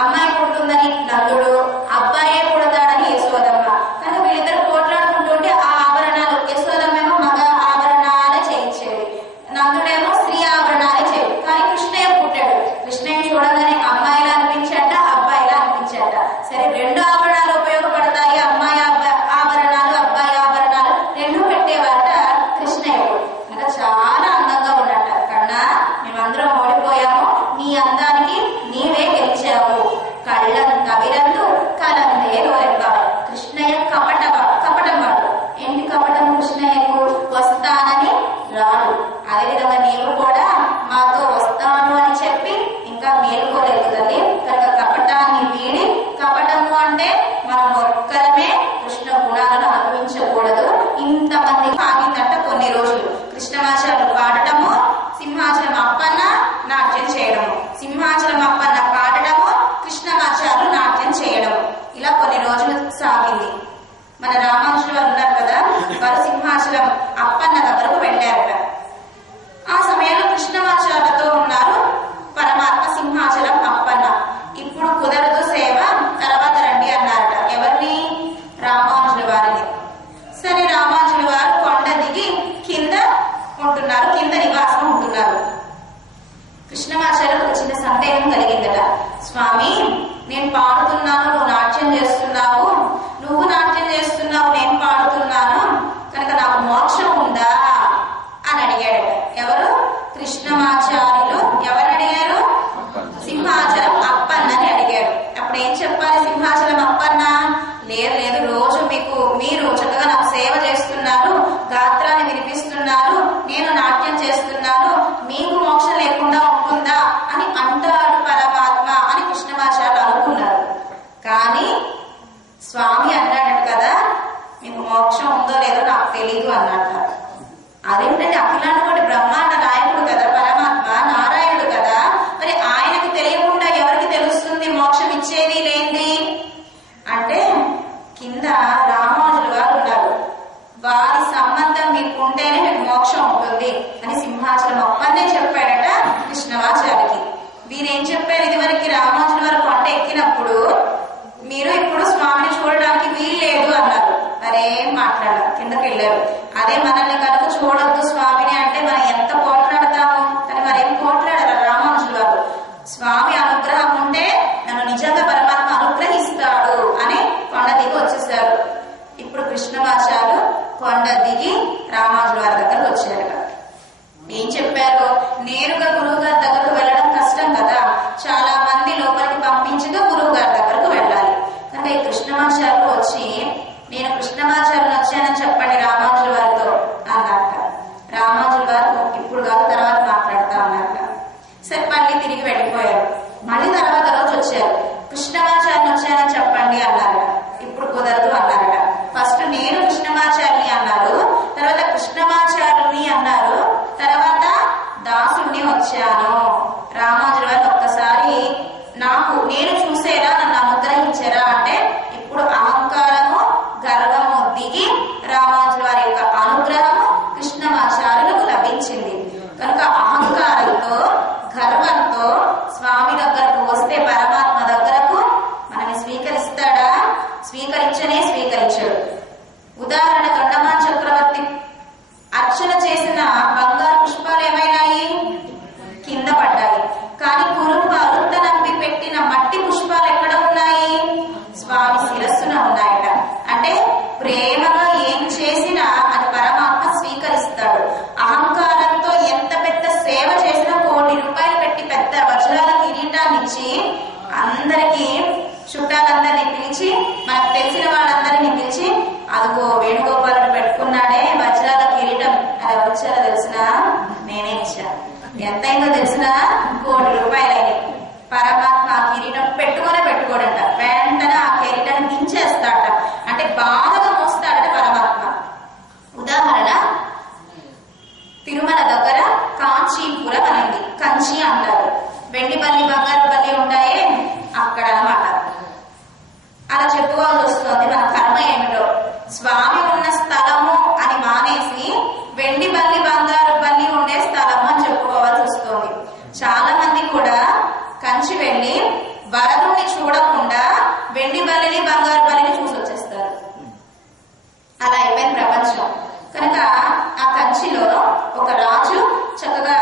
అమ్మాయి పుడుతుందని నందుడు, అబ్బాయే పుడతాడని యశోదమ్మ. కనుక వీళ్ళిద్దరు పోట్లాడుకుంటుంటే ఆ ఆభరణాలు యశోదమ్మేమో మగ ఆభరణాలే చేయించేది, నందుడేమో స్త్రీ ఆభరణాలే చేయాలి. కానీ కృష్ణయ్య పుట్టాడు. కృష్ణయ్య చూడగానే అమ్మాయిలా అనిపించట, అబ్బాయిలా అనిపించట. సరే రెండు ఆభరణాలు ఉపయోగపడతాయి, అమ్మాయి ఆభరణాలు అబ్బాయి ఆభరణాలు రెండు పెట్టేవారట కృష్ణయ్యకు. ఇంకా చాలా అందంగా ఉన్నట్ట. కన్నా మేమందరం ఓడిపోయాము, నీ అందానికి నీవే గెలిచావు. కళ్ళంత విరల్లు కలందే రోరెబ్బాయి. కృష్ణయ్య కపటం వాడు. ఏంటి కపటం కృష్ణయ్యకు? వస్తానని రాడు. అదేవిధంగా నీవు కూడా మాతో వస్తాను అని చెప్పి ఇంకా మేలుకోలేదు తల్లి. కనుక కపటాన్ని వీడి, కపటము అంటే మనం ఒక్కరమే కృష్ణ గుణాలను అనుభవించకూడదు. ఇంతమంది ఆగిందట కొన్ని రోజులు. కృష్ణమాచార్యులు పాడటము, సింహాచలం అప్పన్న నాట్యం చేయడము, సింహాచలం అప్పన్న పాడటము, కృష్ణమాచార్యులు నాట్యం చేయడము. ఇలా కొన్ని రోజులు సాగింది. మన రామానుజులు వారు ఉన్నారు కదా, వారు సింహాచలం అప్పన్న దగ్గరకు వెళ్ళారట. ఆ సమయంలో కృష్ణమాచార్యులతో ఉన్నారు పరమాత్మ సింహాచలం అప్పన్న. ఇప్పుడు కుదరదు సేవ, తర్వాత రండి అన్నారట. ఎవరిని? రామానుజుల వారిని. సరే రామానుజుల వారు కొండ దిగి కింద ఉంటున్నారు, కింద నివాసం ఉంటున్నారు. కృష్ణమాచార్యులకు ఒక చిన్న సందేహం కలిగిందట. స్వామి, నేను పాడుతున్నాను, నువ్వు నాట్యం చేస్తున్నావు, నువ్వు నాట్యం చేస్తున్నావు, నేను పాడుతున్నాను, కనుక నాకు మోక్షం ఉందా అని అడిగాడట. ఎవరు? కృష్ణమాచార్యులు. ఎవరు అడిగారు? సింహాచలం అప్పన్నని అడిగాడు. అప్పుడు ఏం చెప్పాలి సింహాచలం అప్పన్న? లేదు, రోజు మీరు చక్కగా నాకు సేవ చేస్తున్నారు, గాత్రాన్ని వినిపిస్తున్నారు, నేను నాట్యం చేస్తున్నాను, మీకు మోక్షం లేకుండా ఉంటుందా అని అంటాడు పరమాత్మ అని కృష్ణమాచార్యులు అనుకున్నారు. కానీ స్వామి అన్నాడు కదా, మీకు మోక్షం ఉందో లేదో నాకు తెలీదు అన్నట్ట. అదేంటంటే అఖిలాంటి బ్రహ్మాండ నాయకుడు కదా పరమాత్మ, నారాయణుడు కదా, మరి ఆయనకి తెలియకుండా ఎవరికి తెలుస్తుంది మోక్షం ఇచ్చేది లేంది అంటే? కింద రామానుజులు వారు ఉన్నారు, వారి సంబంధం మీకు ఉంటేనే మీకు మోక్షం ఉంటుంది అని సింహాచలం అప్పన్నే చెప్పాడట కృష్ణమాచార్యుడికి. వీరేం చెప్పారు? ఇదివరకు రామానుజుల వారు కొండ ఎక్కినప్పుడు మీరు ఇప్పుడు స్వామిని చూడడానికి వీల్లేదు అన్నారు. మరేం మాట్లాడారు, కిందకి వెళ్ళారు. అదే మనల్ని కనుక చూడొద్దు స్వామిని అంటే మనం ఎంత పోట్లాడతాము, కానీ మరేం పోట్లాడారు రామానుజుల వారు. స్వామి అనుగ్రహం ఉంటే నన్ను నిజంగా పరమాత్మ అనుగ్రహిస్తాడు అని కొండ దిగి వచ్చేసారు. ఇప్పుడు కృష్ణమాచార్యులు కొండ దిగి రామానుజుల వారి దగ్గరకు వచ్చారట. ఏం చెప్పారు? నేరుగా గురువు గారి దగ్గరకు వెళ్ళడం కష్టం కదా, చాలా మంది లోపలికి పంపించగా గురువు గారి దగ్గరకు నేను చూసేలా నన్ను అనుగ్రహించరా అంటే ఇప్పుడు అహంకారము గర్వము దిగి రామానుజుల వారి యొక్క అనుగ్రహము కృష్ణమాచార్యులకు లభించింది. కనుక అహంకారంతో గర్వంతో స్వామి దగ్గరకు వస్తే పరమాత్మ దగ్గరకు మనని స్వీకరిస్తాడా? స్వీకరించడు. ఉదాహరణ తొండమాన్ చక్రవర్తి అర్చన చేసిన బంగారు పుష్పాలు ఏమైనాయి? కింద పడ్డాయి. కానీ కురుంబ అరుంధనంపి పెట్టిన మట్టి పుష్పాలు ఎక్కడ ఉన్నాయి? స్వామి శిరస్సున ఉన్నాయట. అంటే ప్రేమగా ఏం చేసినా అది పరమాత్మ స్వీకరిస్తాడు. అహంకారంతో ఎంత పెద్ద సేవ చేసినా ₹1,00,00,000 పెట్టి పెద్ద వజ్రాల కిరీటాన్ని ఇచ్చి అందరికీ చుట్టాలందరినీ పిలిచి మనకు తెలిసిన వాళ్ళందరినీ పిలిచి అదిగో వేణుగోపాలుడు పెట్టుకున్నాడే వజ్రాల కిరీటం, అది ఎవరు ఇచ్చారో తెలిసినా? నేనే ఇచ్చా. ఎంత అయిందో తెలిసినా? ₹1,00,00,000. పరమాత్మ ఆ కిరీటం పెట్టుకోడంట. వెంటనే ఆ కిరీటాన్ని దించేస్తాడట. అంటే బాగా మోస్తాడట పరమాత్మ. ఉదాహరణ తిరుమల దగ్గర కాంచీపురం అనేది, కంచి అంటారు. వెండి బల్లి బంగారు బల్లి ఉంటాయే అక్కడ అన్నమాట. అలా చెప్పుకోవాల్సి వస్తుంది. మన కర్మ ఏమిటో స్వామి ఉన్న స్థలము అని మానేసి వెండి బల్లి బంగారు బల్లి ఉండే స్థలము అని చెప్పుకోవాల్సి వస్తుంది. చాలా మంది కూడా కంచి వెళ్ళి వరదుని చూడకుండా వెండి బల్లిని బంగారు బల్లిని చూసి వచ్చేస్తారు. అలా అయిపోయింది ప్రపంచం. కనుక ఆ కంచిలో ఒక రాజు చక్కగా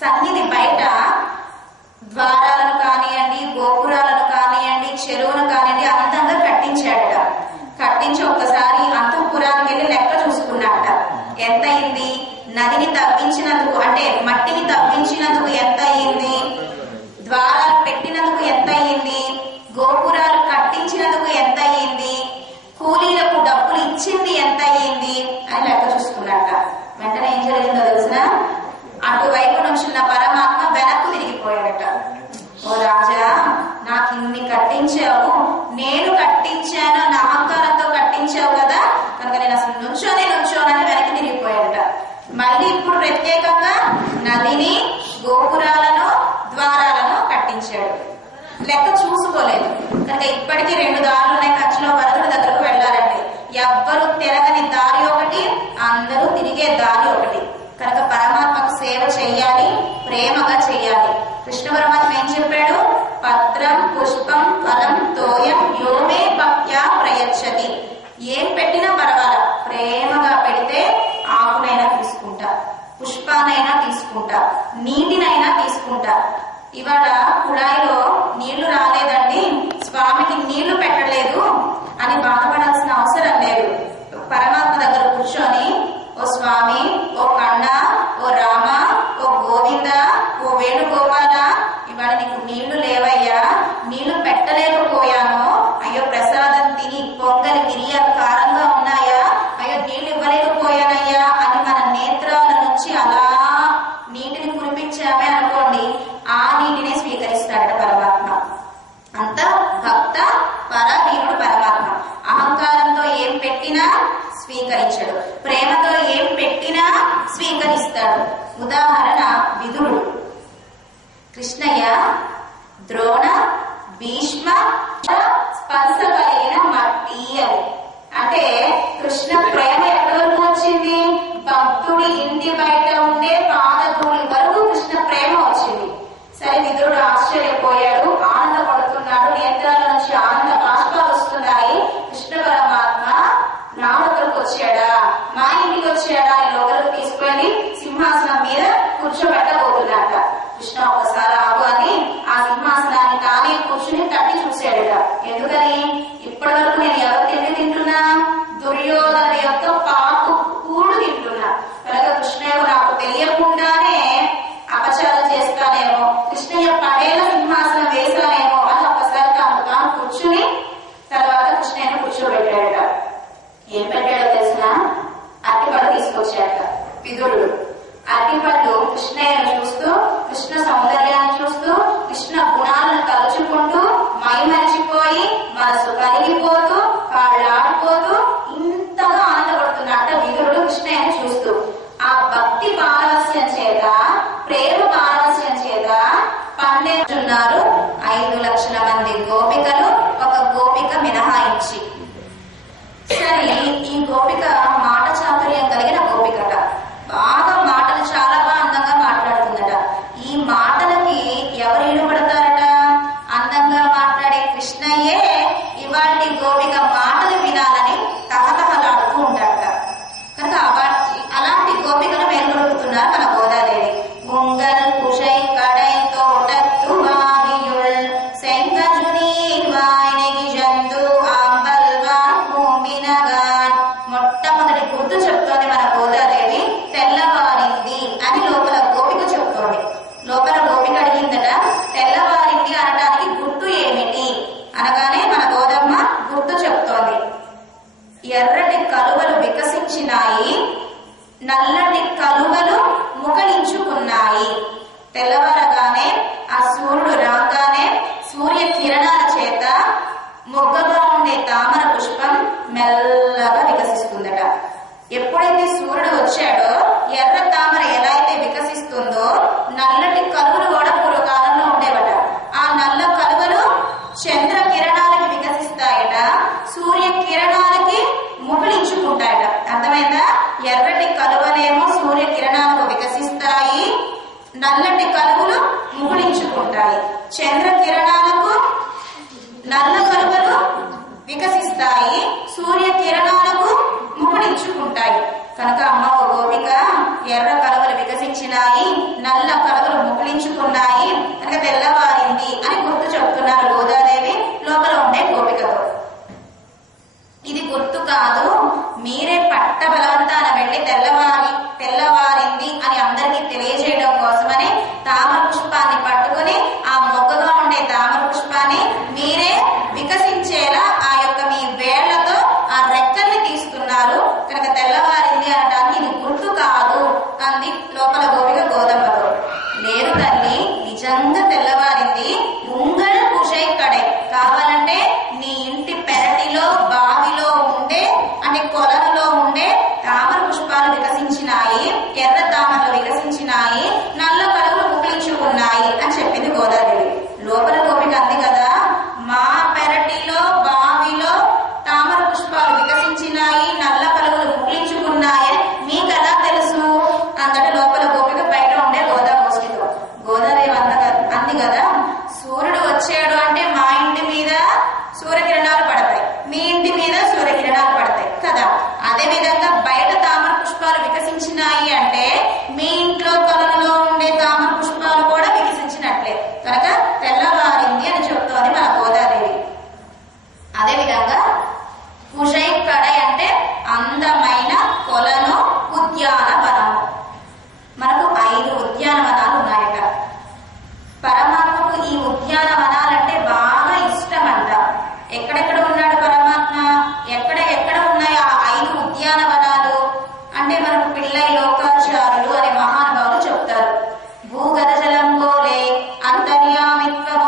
సన్నిధి బయట ద్వారాలను కానివ్వండి, గోపురాలను కానివ్వండి, చెరువును కానివ్వండి అందంగా కట్టించాడట. కట్టించి ఒక్కసారి అంతఃపురానికి వెళ్ళి లెక్క చూసుకున్నాడట. ఎంత అయింది? నదిని తవ్వించినందుకు అంటే మట్టిని తవ్వించినందుకు ఎంత అయింది? ద్వారాలు పెట్టినందుకు ఎంత అయింది? గోపురాలు కట్టించినందుకు ఎంత అయింది? కూలీలకు డబ్బులు ఇచ్చింది ఎంత అయ్యింది అని లెక్క చూసుకున్నట్ట. వెంటనే ఏం జరిగిందో తెలిసిన? అటువైపు నుంచున్న పరమాత్మ వెనక్కు తిరిగిపోయాడట. ఓ రాజా, నాకు ఇన్ని కట్టించావు, నేను కట్టించాను నా అహంకారంతో కట్టించావు కదా, కనుక నేను అసలు నుంచోనని వెనక్కి తిరిగిపోయాడట. మళ్ళీ ఇప్పుడు ప్రత్యేకంగా నదిని, గోపురాలను, ద్వారాలను కట్టించాడు. లెక్క చూసుకోలేదు. కనుక ఇప్పటికీ 2 దారులు ఉన్నాయి కంచిలో వరదుడి దగ్గరకు వెళ్ళాలంటే. ఎవ్వరు తిరగని దారి ఒకటి, అందరూ తిరిగే దారి ఒకటి. కనుక పరమాత్మకు సేవ చెయ్యాలి, ప్రేమగా చెయ్యాలి. కృష్ణ పరమాత్మ ఏం చెప్పాడు? పత్రం పుష్పం ఫలం తోయం యోమే భక్త్యా ప్రయచ్చతి. ఏం పెట్టినా పర్వాలా, ప్రేమగా పెడితే ఆకునైనా తీసుకుంటా, పుష్పానైనా తీసుకుంటా, నీటినైనా తీసుకుంటా. ఇవాళ కుళాయిలో నీళ్లు రాలేదండి, స్వామికి నీళ్లు పెట్టలేదు అని బాధపడాల్సిన అవసరం లేదు. పరమాత్మ దగ్గర కూర్చొని ఓ స్వామి, ఓ కన్న, ఓ రామ, ఓ గోవింద, ఓ వేణుగోపాల, ఇవాళ నీకు నీళ్లు లేవయ్యా, నీళ్లు పెట్టలేకపోయాను, అయ్యో ప్రసాదం తిని పొంగలి మిరియాలు కారంగా ఉన్నాయా, అయ్యో నీళ్లు ఇవ్వలేకపోయానయ్యా అని మన నేత్రాల నుంచి అలా నీటిని కురిపించామే అనుకోండి, ఆ నీటిని స్వీకరిస్తాడట పరమాత్మ. అంత భక్త పరవీరుడు పరమాత్మ. అహంకారంతో ఏం పెట్టినా స్వీకరించడు, ప్రేమతో ఏం పెట్టినా స్వీకరిస్తాడు. ఉదాహరణ విదురుడు. కృష్ణయ్య, ద్రోణ, భీష్మ స్పర్శ కలిగిన మట్టి అని అంటే కృష్ణ ప్రేమ ఎక్కడి వరకు వచ్చింది? భక్తుడి ఇంటి బయట ఉండే పాదధూళి వరకు కృష్ణ ప్రేమ వచ్చింది. సరే, విదురుడు ఆశ్చర్యపోయాడు, ఆనందపడుతున్నాడు, నేత్రాల నుంచి ఆనంద బాష్పాలు వస్తున్నాయి. కృష్ణ పరమాత్మ నా దగ్గరకు వచ్చాడా, మా ఇంటికి వచ్చాడా అని లోపలికి తీసుకొని సింహాసనం మీద కూర్చోబెట్టబోతున్నాట. కృష్ణ ఒక్కసారి ఆగు అని ఆ సింహాసనాన్ని తానే కూర్చుని తట్టి చూశాడట. ఎందుకని? ఇప్పటి వరకు నేను ఎవరు తిండి తింటున్నా? దుర్యోధన యొక్క పాకు కూడు తింటున్నా. కనుక కృష్ణయ్య నాకు తెలియకుండానే అపచారం చేస్తానేమో, కృష్ణయ్య పడేల సింహాసనం వేసానేమో అని ఒక్కసారి తాను కూర్చుని తర్వాత కృష్ణయ్యను కూర్చోబెట్టాడట. ఏం పెట్టాడో తెలిసిన? అరటిపళ్ళు తీసుకొచ్చాడట విదురుడు. అరటిపళ్ళు కృష్ణయ్యను చూస్తూ, కృష్ణ సౌందర్యాన్ని చూస్తూ, కృష్ణ గుణాలను తలుచుకుంటూ మైమరిచిపోయి మనసు ఎప్పుడైతే సూర్యుడు వచ్చాడో ఎర్ర తామర ఎలా అయితే వికసిస్తుందో నల్లటి కలువలు కూడా పూర్వకాలంలో ఉండేవట. ఆ నల్ల కలువలు చంద్ర కిరణాలకి వికసిస్తాయట, సూర్య కిరణాలకి ముకుళించుకుంటాయట. అర్థమైందా? ఎర్రటి కలువలేమో సూర్య కిరణాలకు వికసిస్తాయి, నల్లటి కలువలు ముకుళించుకుంటాయి. చంద్ర కిరణాలకు నల్ల కలువలు వికసిస్తాయి, సూర్య కిరణాలకు ముకుళించుకుంటాయి. కనుక అమ్మ ఓ గోపిక, ఎర్ర కలువలు వికసించినాయి, నల్ల కలువలు ముకుళించుకున్నాయి, కనుక తెల్లవారింది అని గుర్తు చెప్తున్నారు గోదాదేవి లోపల ఉండే గోపికతో. ఇది గుర్తు కాదు, మీరే పట్ట బలవంతాన వెళ్ళి తెల్లవారింది అని అందరికీ తెలియజేయడం కోసమని తామర పుష్పాన్ని పట్టుకుని ఆ మొగ్గగా ఉండే తామర పుష్పాన్ని మీరే వికసించేలా ఆ యొక్క మీ వేళ్లతో ఆ రెక్కల్ని తీస్తున్నారు, కనుక తెల్లవారింది అనడానికి ఇది గుర్తు కాదు అంది లోపల గోపిక గోధమ్మతో. లేదు తల్లి, నిజంగా తెల్లవారింది. ఉంగళ పూజై కడే, కావాలంటే నీ ఇంటి పెరటిలో బావిలో ఉండే అంటే కొలనులో ఉండే తామర పుష్పాలు వికసించినాయి, ఎర్ర తామరలు వికసించినాయి, నల్ల కలువలు ముకుళించుకున్నాయి అని చెప్పింది గోదాదేవి. లోపల గోపిక అంది కదా, మా పెరటిలో బావిలో తామర పుష్పాలు వికసించినాయి, నల్ల కలువలు ముకుళించుకున్నాయి మీకు ఎలా తెలుసు అందట లోపల గోపిక బయట ఉండే గోదాగోష్ఠితో. గోదాదేవి అంది కదా, సూర్యుడు వచ్చాడు అంటే మా ఇంటి మీద సూర్యకిరణాలు పడతాయి, మీ ఇంటి మీద సూర్యకిరణాలు పడతాయి కదా. అదే విధంగా బయట తామర పుష్పాలు వికసించినాయి అంటే మీ ఇంట్లో కొలంలో ఉండే తామర పుష్పాలు కూడా వికసించినట్లే, కనుక తెల్లవారింది అని చెప్తోంది మన గోదాదేవి. అదే విధంగా కుషై కడై అంటే అందమైన కొలను, ఉద్యానవనము. మనకు 5 ఉద్యానవనాలు ఉన్నాయట. పరమాత్మకు ఈ ఉద్యానవనాలంటే బాగా ఇష్టమంట. ఎక్కడెక్కడ ఉన్నాడు పరమాత్మ, ఎక్కడ ఉన్నాయి ఆ 5 ఉద్యానవనాలు అంటే మనకు పిల్లై లోకాచారులు అనే మహానుభావులు చెప్తారు. భూగత జలం పోలే అంతర్యామిత్వం,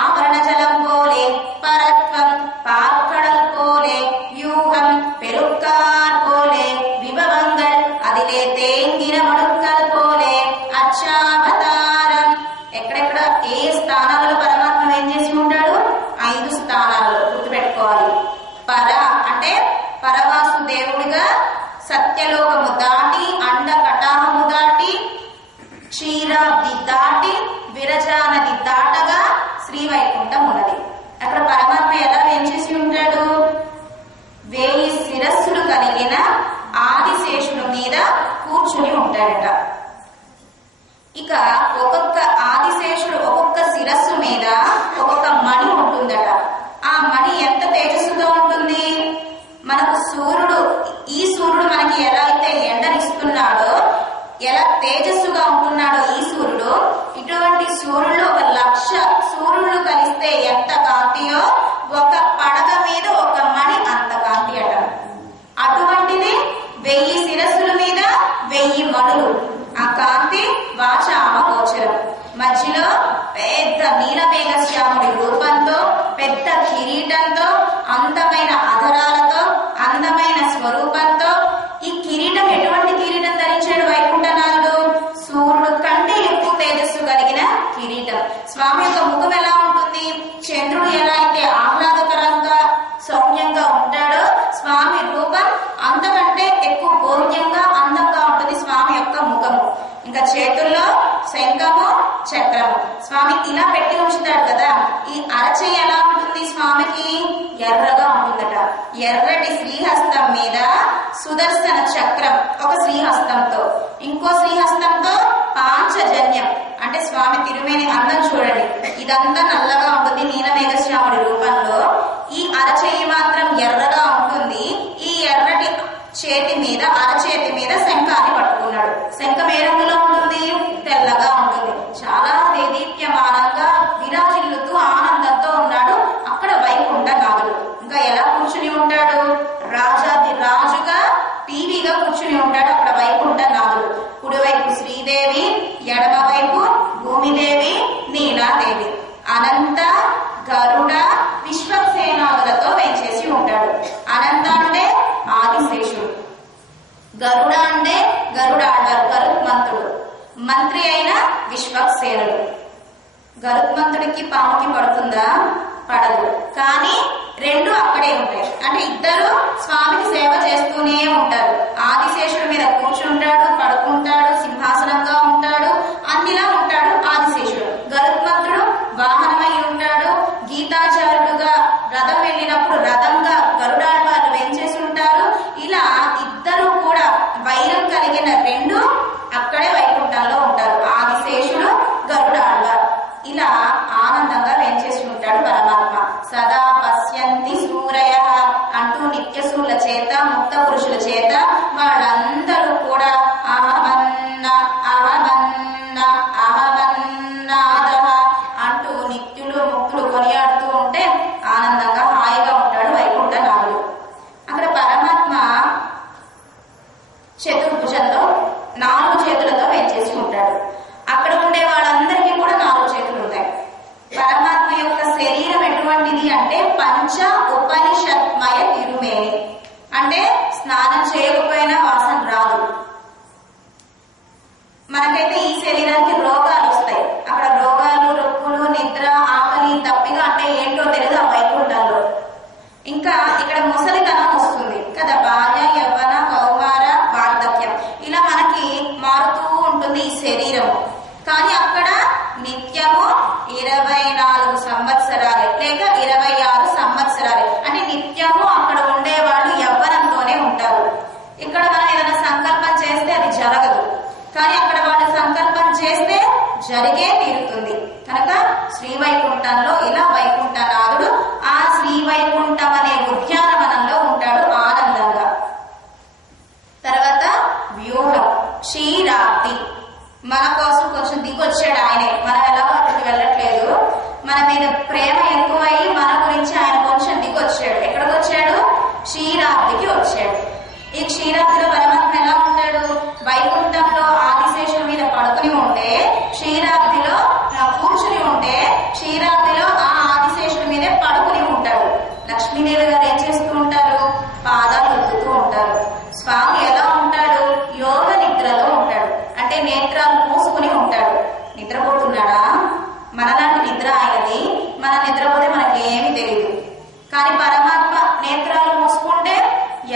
ఆవరణ జలం పోలే పరత్వం, పార్కడల్ పోలే వ్యూహం, పెరుక్కార్ పోలే విభవంగల్, అదిలే తేంగిర మడుక్కల్ పోలే అచ్చావతారం. ఎక్కడెక్కడ ఏ స్థానాలలో పరమాత్మ ఏం చేసి ఉంటాడు? 5 స్థానాలలో గుర్తుపెట్టుకోవాలి. పర అంటే పరవాసు దేవుడిగా సత్యలోకము దాటి, అండ కటాహము దాటి, క్షీరాబ్ది దాటి, విరజానది దాటగా శ్రీవైకుంఠం ఉన్నది. అక్కడ పరమాత్మ ఎలా ఏం చేసి ఉంటాడు? 1000 శిరస్సులు కలిగిన ఆదిశేషుల మీద కూర్చుని ఉంటాడట. ఇక ఒక్కొక్క ఆదిశేషుడు ఒక్కొక్క శిరస్సు మీద ఒక్కొక్క మణి ఉంటుందట. ఆ మణి ఎంత తేజస్సుతో ఉంటుంది? మనకు ఈ సూర్యుడు మనకి ఎలా అయితే ఎండనిస్తున్నాడో, ఎలా తేజస్సుగా ఉంటున్నాడో ఈ సూర్యుడు, ఇటువంటి సూర్యుడు 1,00,000 సూర్యుడు కలిస్తే ఎంత కాంతియో ఒక పడగ మీద ఒక మణి అంత కాంతి అట. అటువంటిది 1000 శిరస్సుల మీద 1000 మణులు. ఆ కాంతి వాచామ గోచరం. మధ్యలో పెద్ద నీలమేఘ శ్యాముడి రూపంతో, పెద్ద కిరీటంతో, అందమైన అధరాలతో, అందమైన స్వరూపంతో. ఈ కిరీటం ఎటువంటి కిరీటం ధరించాడు వైకుంఠనాథుడు? సూర్యుడు కంటే ఎక్కువ తేజస్సు కలిగిన కిరీటం. స్వామి యొక్క ముఖం ఎలా ఉంటుంది? చంద్రుడు ఎలా అయితే ఆహ్లాదకరంగా సౌమ్యంగా ఉంటాడో స్వామి రూపం అంతకంటే ఎక్కువ గోప్యంగా అందంగా ఉంటుంది స్వామి యొక్క ముఖము. ఇంకా చేతుల్లో శంఖము, చక్రము. స్వామి ఇలా పెట్టి ఉంచుతాడు కదా. ఈ అరచేయి ఎలా ఉంటుంది? స్వామికి ఎర్రగా ఉంటుందట. ఎర్రటి శ్రీహస్తం మీద సుదర్శన చక్రం ఒక శ్రీహస్తంతో, ఇంకో శ్రీహస్తంతో పాంచజన్యం అంటే స్వామి తిరుమేని అందం చూడండి. ఇదంతా నల్లగా ఉంటుంది నీలమేఘశ్యాముడి రూపంలో. ఈ అరచేయి మాత్రం ఎర్రగా ఉంటుంది. ఈ ఎర్రటి చేతి మీద, అరచేతి మీద శంఖాన్ని పట్టుకున్నాడు. శంఖం ఏ రంగులో ఉంటుంది? తెల్లగా ఉంటుంది. చాలా దేదీప్యమానంగా విరాజిల్లుతూ ఆనందంతో ఉన్నాడు అక్కడ వైకుంఠనాథుడు. ఇంకా ఎలా కూర్చుని ఉంటాడు? రాజాది రాజుగా టీవీగా కూర్చుని ఉంటాడు అక్కడ వైకుంఠనాథుడు. కుడివైపు శ్రీదేవి, ఎడమవైపు భూమిదేవి, నీలాదేవి. అనంత, గరుడ, విశ్వసేనాదులతో వేచేసి ఉంటాడు. అనంత అంటే ఆదిశేషుడు. సేనలు. గరుత్మంతుడికి పాముకి పడుతుందా? పడదు. కానీ రెండు అక్కడే ఉంటాయి. అంటే ఇద్దరు స్వామికి సేవ చేస్తూనే ఉంటారు. ఆదిశేషుడి మీద కూర్చుంటాడు, పడుకుంటాడు, సింహాసనంగా ఉంటాడు, అన్నిలా ఉంటాడు ఆదిశేషుడు. గరుత్మంతుడు వాహనమై ఉంటాడు. గీతాచార్యుడుగా రథం వెళ్ళినప్పుడు రథంగా గరుడాళ్వారు వెంచేసి ఉంటారు. ఇలా ఇద్దరు కూడా వైరం కలిగిన రెండు అక్కడే వైకుంఠంలో ఉంటారు, ఆదిశేషుడు, గరుడాళ్వారు. ఇలా ఆనందంగా వెంచేసి ఉంటాడు పరమాత్మ. సదా పశ్యంతి సూరయః అంటూ నిత్యసూల చేత, ముక్త పురుషుల చేత వాళ్ళందరూ కూడా అహమన్న అహమన్న అహమన్నాదః అంటూ నిత్యులు ముక్తులు కొనియాడుతూ ఉంటే ఆనందంగా హాయిగా ఉంటాడు వైకుంఠనాథుడు. అక్కడ పరమాత్మ చతుర్భుజంలో 4 చేతులతో వెంచేసి ఉంటాడు. అక్కడ ఉండే వాళ్ళందరికీ కూడా 4 చేతులు ఉంటాయి. పరమాత్మ యొక్క శరీరం ఎటువంటిది అంటే పంచ ఉపనిషత్మయ తిరుమేని. అంటే స్నానం చేయకపోయినా వాసన రాదు. మనకైతే ఈ శరీరానికి రోగాలు వస్తాయి. అక్కడ రోగాలు, రొప్పులు, నిద్ర, ఆకలి, తప్పిగా అంటే ఏంటో తెలియదు ఆ వైకుంఠంలో. ఇంకా ఇక్కడ ముసలితనం వస్తుంది కదా, బాల్య, యవ్వన, కౌమార, వార్ధక్యం, ఇలా మనకి మారుతూ ఉంటుంది ఈ శరీరం. కానీ అక్కడ నిత్యము 24 సంవత్సరాలే లేక 26 సంవత్సరాలే. అంటే నిత్యము అక్కడ ఉండేవాళ్ళు యవ్వనంతోనే ఉంటారు. ఇక్కడ మనం ఏదైనా సంకల్పం చేస్తే అది జరగదు, కానీ అక్కడ వాళ్ళు సంకల్పం చేస్తే జరిగే తీరుతుంది. కనుక శ్రీవైకుంఠంలో ఇలా వైకుంఠనాథుడు ఆ శ్రీవైకుంఠం అనే ఉద్యానవనంలో ఉంటాడు ఆనందంగా. తర్వాత వ్యూహం క్షీరాబ్ది, మన కోసం కొంచెం దిగొచ్చాడు ఆయనే. మనం ఎలాగో అక్కడికి వెళ్ళట్లేదు, మన మీద ప్రేమ ఎక్కువయ్యి మన గురించి ఆయన కొంచెం దిగొచ్చాడు. ఎక్కడికి వచ్చాడు? క్షీరాబ్దికి వచ్చాడు. ఈ క్షీరాబ్దిలో పరమాత్మ ఎలా ఉంటాడు? వైకుంఠంలో ఆదిశేషుల మీద పడుకుని ఉంటే, క్షీరాబ్దిలో కూర్చుని ఉంటే, క్షీరాబ్దిలో ఆ ఆదిశేషుడి మీదే పడుకుని ఉంటాడు. లక్ష్మీదేవి గారు ఏం చేస్తూ ఉంటారు? పాదాలు రుద్దుతూ ఉంటారు. స్వామి ఎలా ఉంటాడు? యోగ నిద్రలో ఉంటాడు. అంటే నేత్రాలు మూసుకుని ఉంటాడు. నిద్రపోతున్నాడా? మనలాంటి నిద్ర ఆయనది. మన నిద్రపోతే మనకి ఏమీ తెలియదు. కానీ పరమాత్మ నేత్రాలు మూసుకుంటే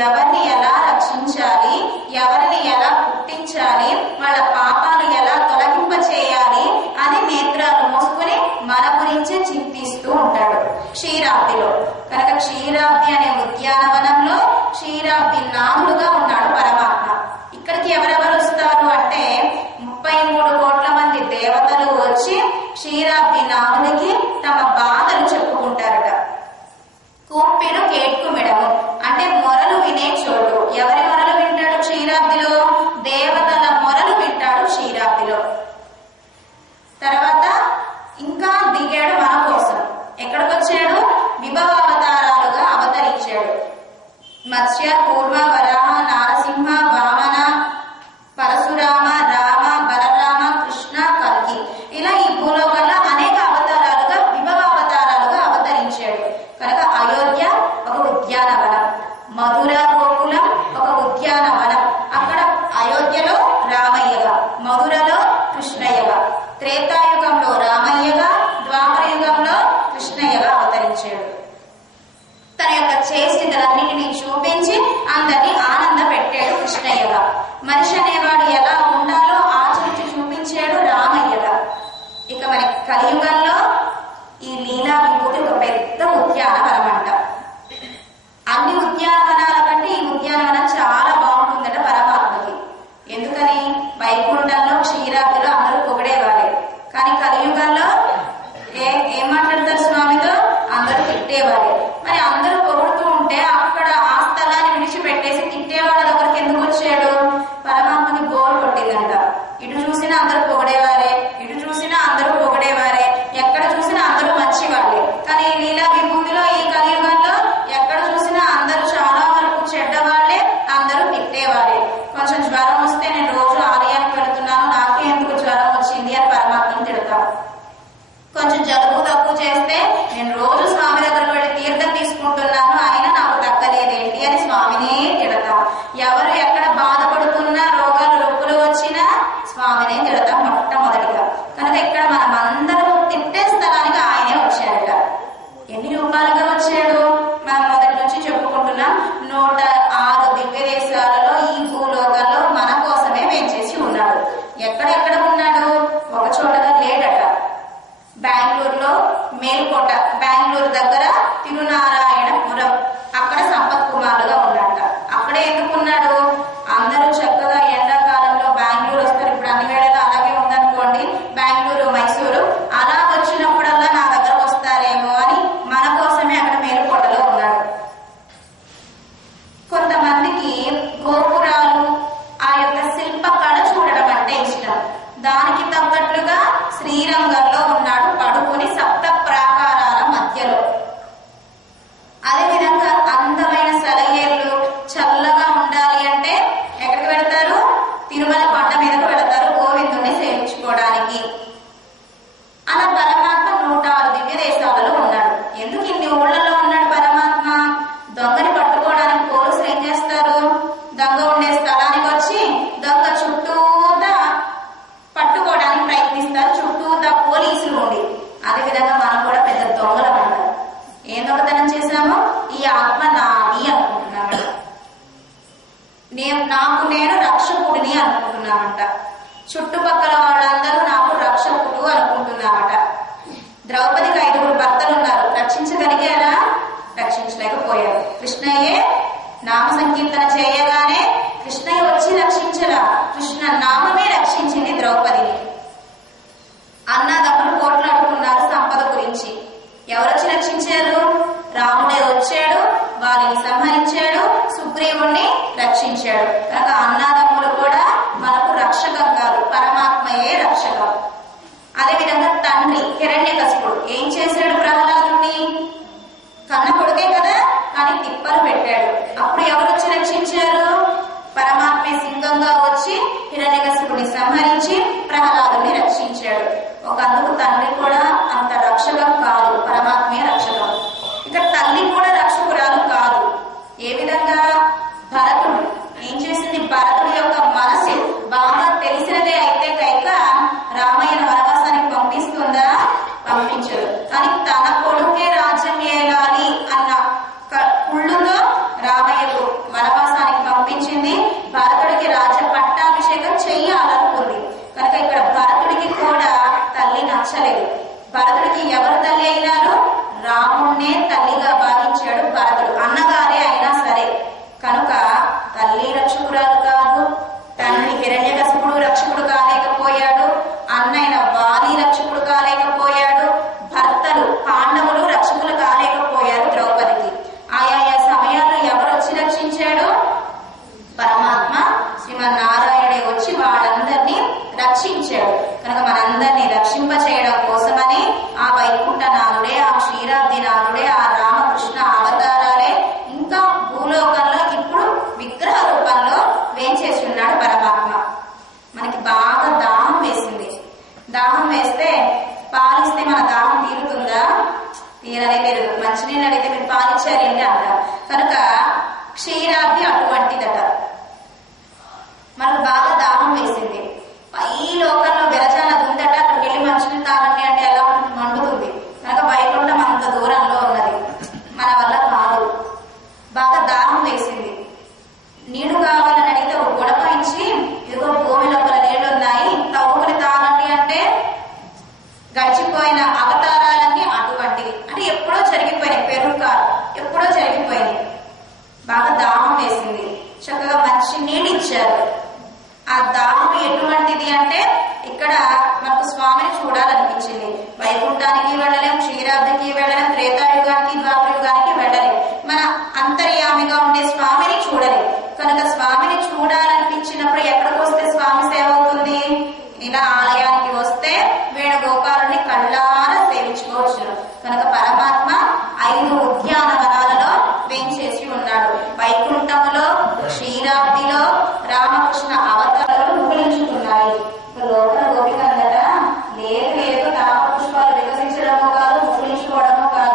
ఎవరిని ఎలా రక్షించాలి, ఎవరిని ఎలా పుట్టించాలి, వాళ్ళ పాపాలు ఎలా తొలగింప చేయాలి అని నేత్రాలు మూసుకుని మన గురించి చింతిస్తూ ఉంటాడు క్షీరాబ్దిలో. కనుక క్షీరాబ్ది అనే ఉద్యానవనంలో క్షీరాబ్ది నాథుడుగా ఉన్నాడు పరమాత్మ. ఇక్కడికి ఎవరెవరు వస్తారు అంటే 33 కోట్ల మంది దేవతలు వచ్చి క్షీరాబ్ది నాథుడికి తమ బాధలు చెప్పుకుంటారట. కూప్పిడు కేట్కుమిడము అంటే మొరలు వినే చోటు. ఎవరి మొరలు వింటాడు క్షీరాబ్దిలో? దేవతల మొరలు వింటాడు క్షీరాబ్దిలో. తర్వాత ఇంకా దిగాడు మన కోసం. ఎక్కడికి వచ్చాడు? విభవావతారాలుగా అవతరించాడు. మత్స్య, కూర్మ, వరాహ, నారసింహ, వామన, మేల్కోట బెంగళూరు దగ్గర తిరునారాయణపురం అక్కడ సంపత్ కుమారుగా ఉన్నాట. అక్కడే ఎందుకున్నాడు? అందరూ చక్కగా ఎండాకాలంలో బెంగళూరు వస్తారు. ఇప్పుడు అన్ని వేళలో అలాగే ఉందనుకోండి, బెంగళూరు మైసూరు అలా వచ్చినప్పుడల్లా నా దగ్గర వస్తారేమో అని మన కోసమే అక్కడ మేలుకోటలో ఉన్నాడు. కొంతమందికి గోపురాలు ఆ యొక్క శిల్పకళ చూడడం అంటే ఇష్టం. దానికి తగ్గట్లుగా శ్రీరంగంలో ఉన్నాడు పడుకొని సప్త ప్రాకారాల మధ్యలో. అదేవిధంగా అందమైన సెలయేర్లు చల్లగా ఉండాలి అంటే ఎక్కడికి వెళతారు? తిరుమల కొండ మీదకు వెళతారు గోవిందుని సేవించుకోవడానికి. అలా పరమాత్మ 106 దివ్య దేశాలలో ఉన్నాడు. ఎందుకు ఇన్ని ఊళ్ళలో ఉన్నాడు పరమాత్మ? దొంగని పట్టుకోవడానికి పోలీసులు ఏం చేస్తారు? దొంగ ఉండే స్థలానికి వచ్చి దొంగ చుట్టూతా పట్టుకోవడానికి ప్రయత్నిస్తారు, చుట్టూతా పోలీసులు ఉండి. అదేవిధంగా మనం కూడా పెద్ద దొంగలం అంటారు. ఏం దొంగతనం చేశామో ఈ ఆత్మ నాది అనుకుంటున్నామంట, నేను రక్షకుడిని అనుకుంటున్నామంట, చుట్టుపక్కల వాళ్ళందరూ నాకు రక్షకుడు అనుకుంటున్నామట. ద్రౌపదికి 5 భర్తలు ఉన్నారు. రక్షించగలిగారా? రక్షించలేకపోయారు. కృష్ణయ్యే నామ సంకీర్తన చేయగానే కృష్ణయ్య వచ్చి రక్షించలా, కృష్ణ నామమే రక్షించింది ద్రౌపదిని. అన్నదమ్ములు పోట్లాడుకున్నారు సంపద గురించి. ఎవరొచ్చి రక్షించారు? రాముడే వచ్చాడు, వారిని సంహరించాడు, సుగ్రీవుణ్ణి రక్షించాడు. కనుక అన్నదమ్ములు కూడా మనకు రక్షకం కాదు, పరమాత్మయే రక్షకం. అదేవిధంగా తండ్రి హిరణ్యకశిపుడు ఏం చేశాడు? ప్రహ్లాదుని కన్న కొడుకే కదా, కానీ తిప్పలు పెట్టాడు. అప్పుడు ఎవరు వచ్చి రక్షించారు? పరమాత్మే సింగంగా వచ్చి హిరణ్యకశిపుడిని సంహరించి ప్రహ్లాదుని రక్షించాడు. ఒకందుకు తండ్రి కూడా అంత రక్షకం కాదు, పరమాత్మే రక్షకం. ఇక తల్లి కూడా రక్షకురాలు కాదు. ఏ విధంగా? భరతుడు ఏం చేసింది? భరతుడి యొక్క మనసు బాగా తెలిసినదే అయితే కైక రామయ్యను వనవాసానికి పంపిస్తుందా? పంపించదు. కానీ తన కొడుకే రాజ్యం ఏలాలి అన్న కుళ్ళుతో రామయ్యకు వనవాసానికి పంపించింది. భరతుడికి రాజ్య పట్టాభిషేకం చెయ్యాలనుకుంది. కనుక ఇక్కడ భరతుడికి కూడా తల్లి నచ్చలేదు. భరతుడికి ఎవరు తల్లి అయినారు? రాముణ్ణే తల్లిగా భావించాడు భరతుడు, అన్నగారే అయినా సరే. కనుక తల్లి రక్షకురాలు కాదు, తండ్రి హిరణ్యకశిపుడు రక్షకుడు కాలేకపోయాడు, అన్నైన వాలి రక్షకుడు కాలేకపోయాడు, భర్తలు పాండవులు రక్షకులు కాలేకపోయారు ద్రౌపదికి. ఆయా సమయాల్లో ఎవరు వచ్చి రక్షించాడు? పరమాత్మ శ్రీమన్నారాయణుడే వచ్చి వాళ్ళందరినీ రక్షించాడు. కనుక మనందరినీ రక్షింప చేయడం కోసమని ఆ వైకుంఠనాథుడే, ఆ క్షీరాబ్దినాథుడే, ఆ రామకృష్ణ అవతారాలే ఇంకా భూలోకంలో ఇప్పుడు విగ్రహ రూపంలో వేంచేసి ఉన్నాడు పరమాత్మ. మనకి బాగా దాహం వేసింది. దాహం వేస్తే పాలిస్తే మన దాహం తీరుతుందా? తీరనే తీరదు. మంచినీళ్ళు అడిగితే మీరు పాలిచ్చారేంటి అంటారు. కనుక క్షీరాబ్ది అటువంటిదట. మనకు బాగా దాహం వేసింది. పై లోకంలో విరజానది ఉందట, అక్కడికి వెళ్ళి మంచినీళ్ళు తాగండి అంటే ఎలా ఉంటుంది? మండుతుంది. కనుక వైకుంఠం అంత దూరంలో ఉన్నది, మన వల్ల కాదు. బాగా దాహం వేసింది. నీళ్లు కావాలని అడిగితే ఒక గొడవ ఇచ్చి, ఇదిగో భూమి లోపల నీళ్లు ఉన్నాయి తవ్వుకుని తాగండి అంటే గడిచిపోయిన అవతారాలన్నీ అటువంటివి. అంటే ఎప్పుడో జరిగిపోయినాయి, పెరుగు ఎప్పుడో జరిగిపోయినాయి. బాగా దాహం వేసింది, చక్కగా మంచి నీళ్ళు ఇచ్చారు. ఆ దాహం ఎటువంటిది అంటే ఇక్కడ మనకు స్వామిని చూడాలనిపించింది. వైకుంఠానికి వెళ్ళలేం, క్షీరాబ్దికి వెళ్ళలేం, త్రేతాయుగానికి ద్వాపరయుగానికి వెళ్ళలేం, మన అంతర్యామిగా ఉండే స్వామిని చూడలేం. కనుక స్వామిని చూడాలనిపించినప్పుడు ఎక్కడికి వస్తే స్వామి సేవ అవుతుంది? ఇలా ఆలయానికి వస్తే వేణుగోపాలుని కళ్ళారా సేవించుకోవచ్చు. కనుక పరమాత్మ 5 ఉద్యానవనాలలో వేంచేసి ఉన్నాడు. వైకుంఠములో, క్షీరాబ్దిలో రామకృష్ణ అవతారాలు ముగిలించుకున్నాయి. లోపల గోపికందట లేదు లేదు, తామర పుష్పాలు వికసించడమో కాదు, ముగిలించుకోవడమో కాదు,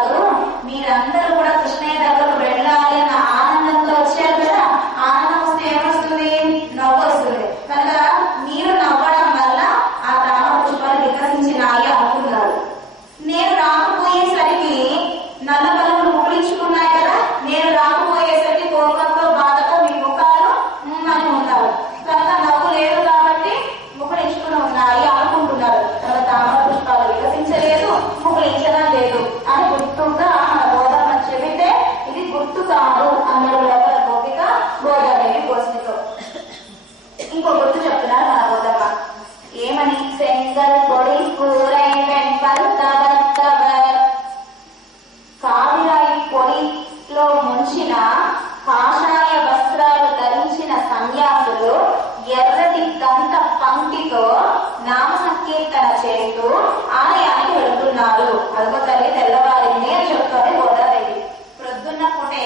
అదిగో తల్లి తెల్లవారింది అని చెప్తుంది గోదాదేవి. ప్రొద్దున్న పూటే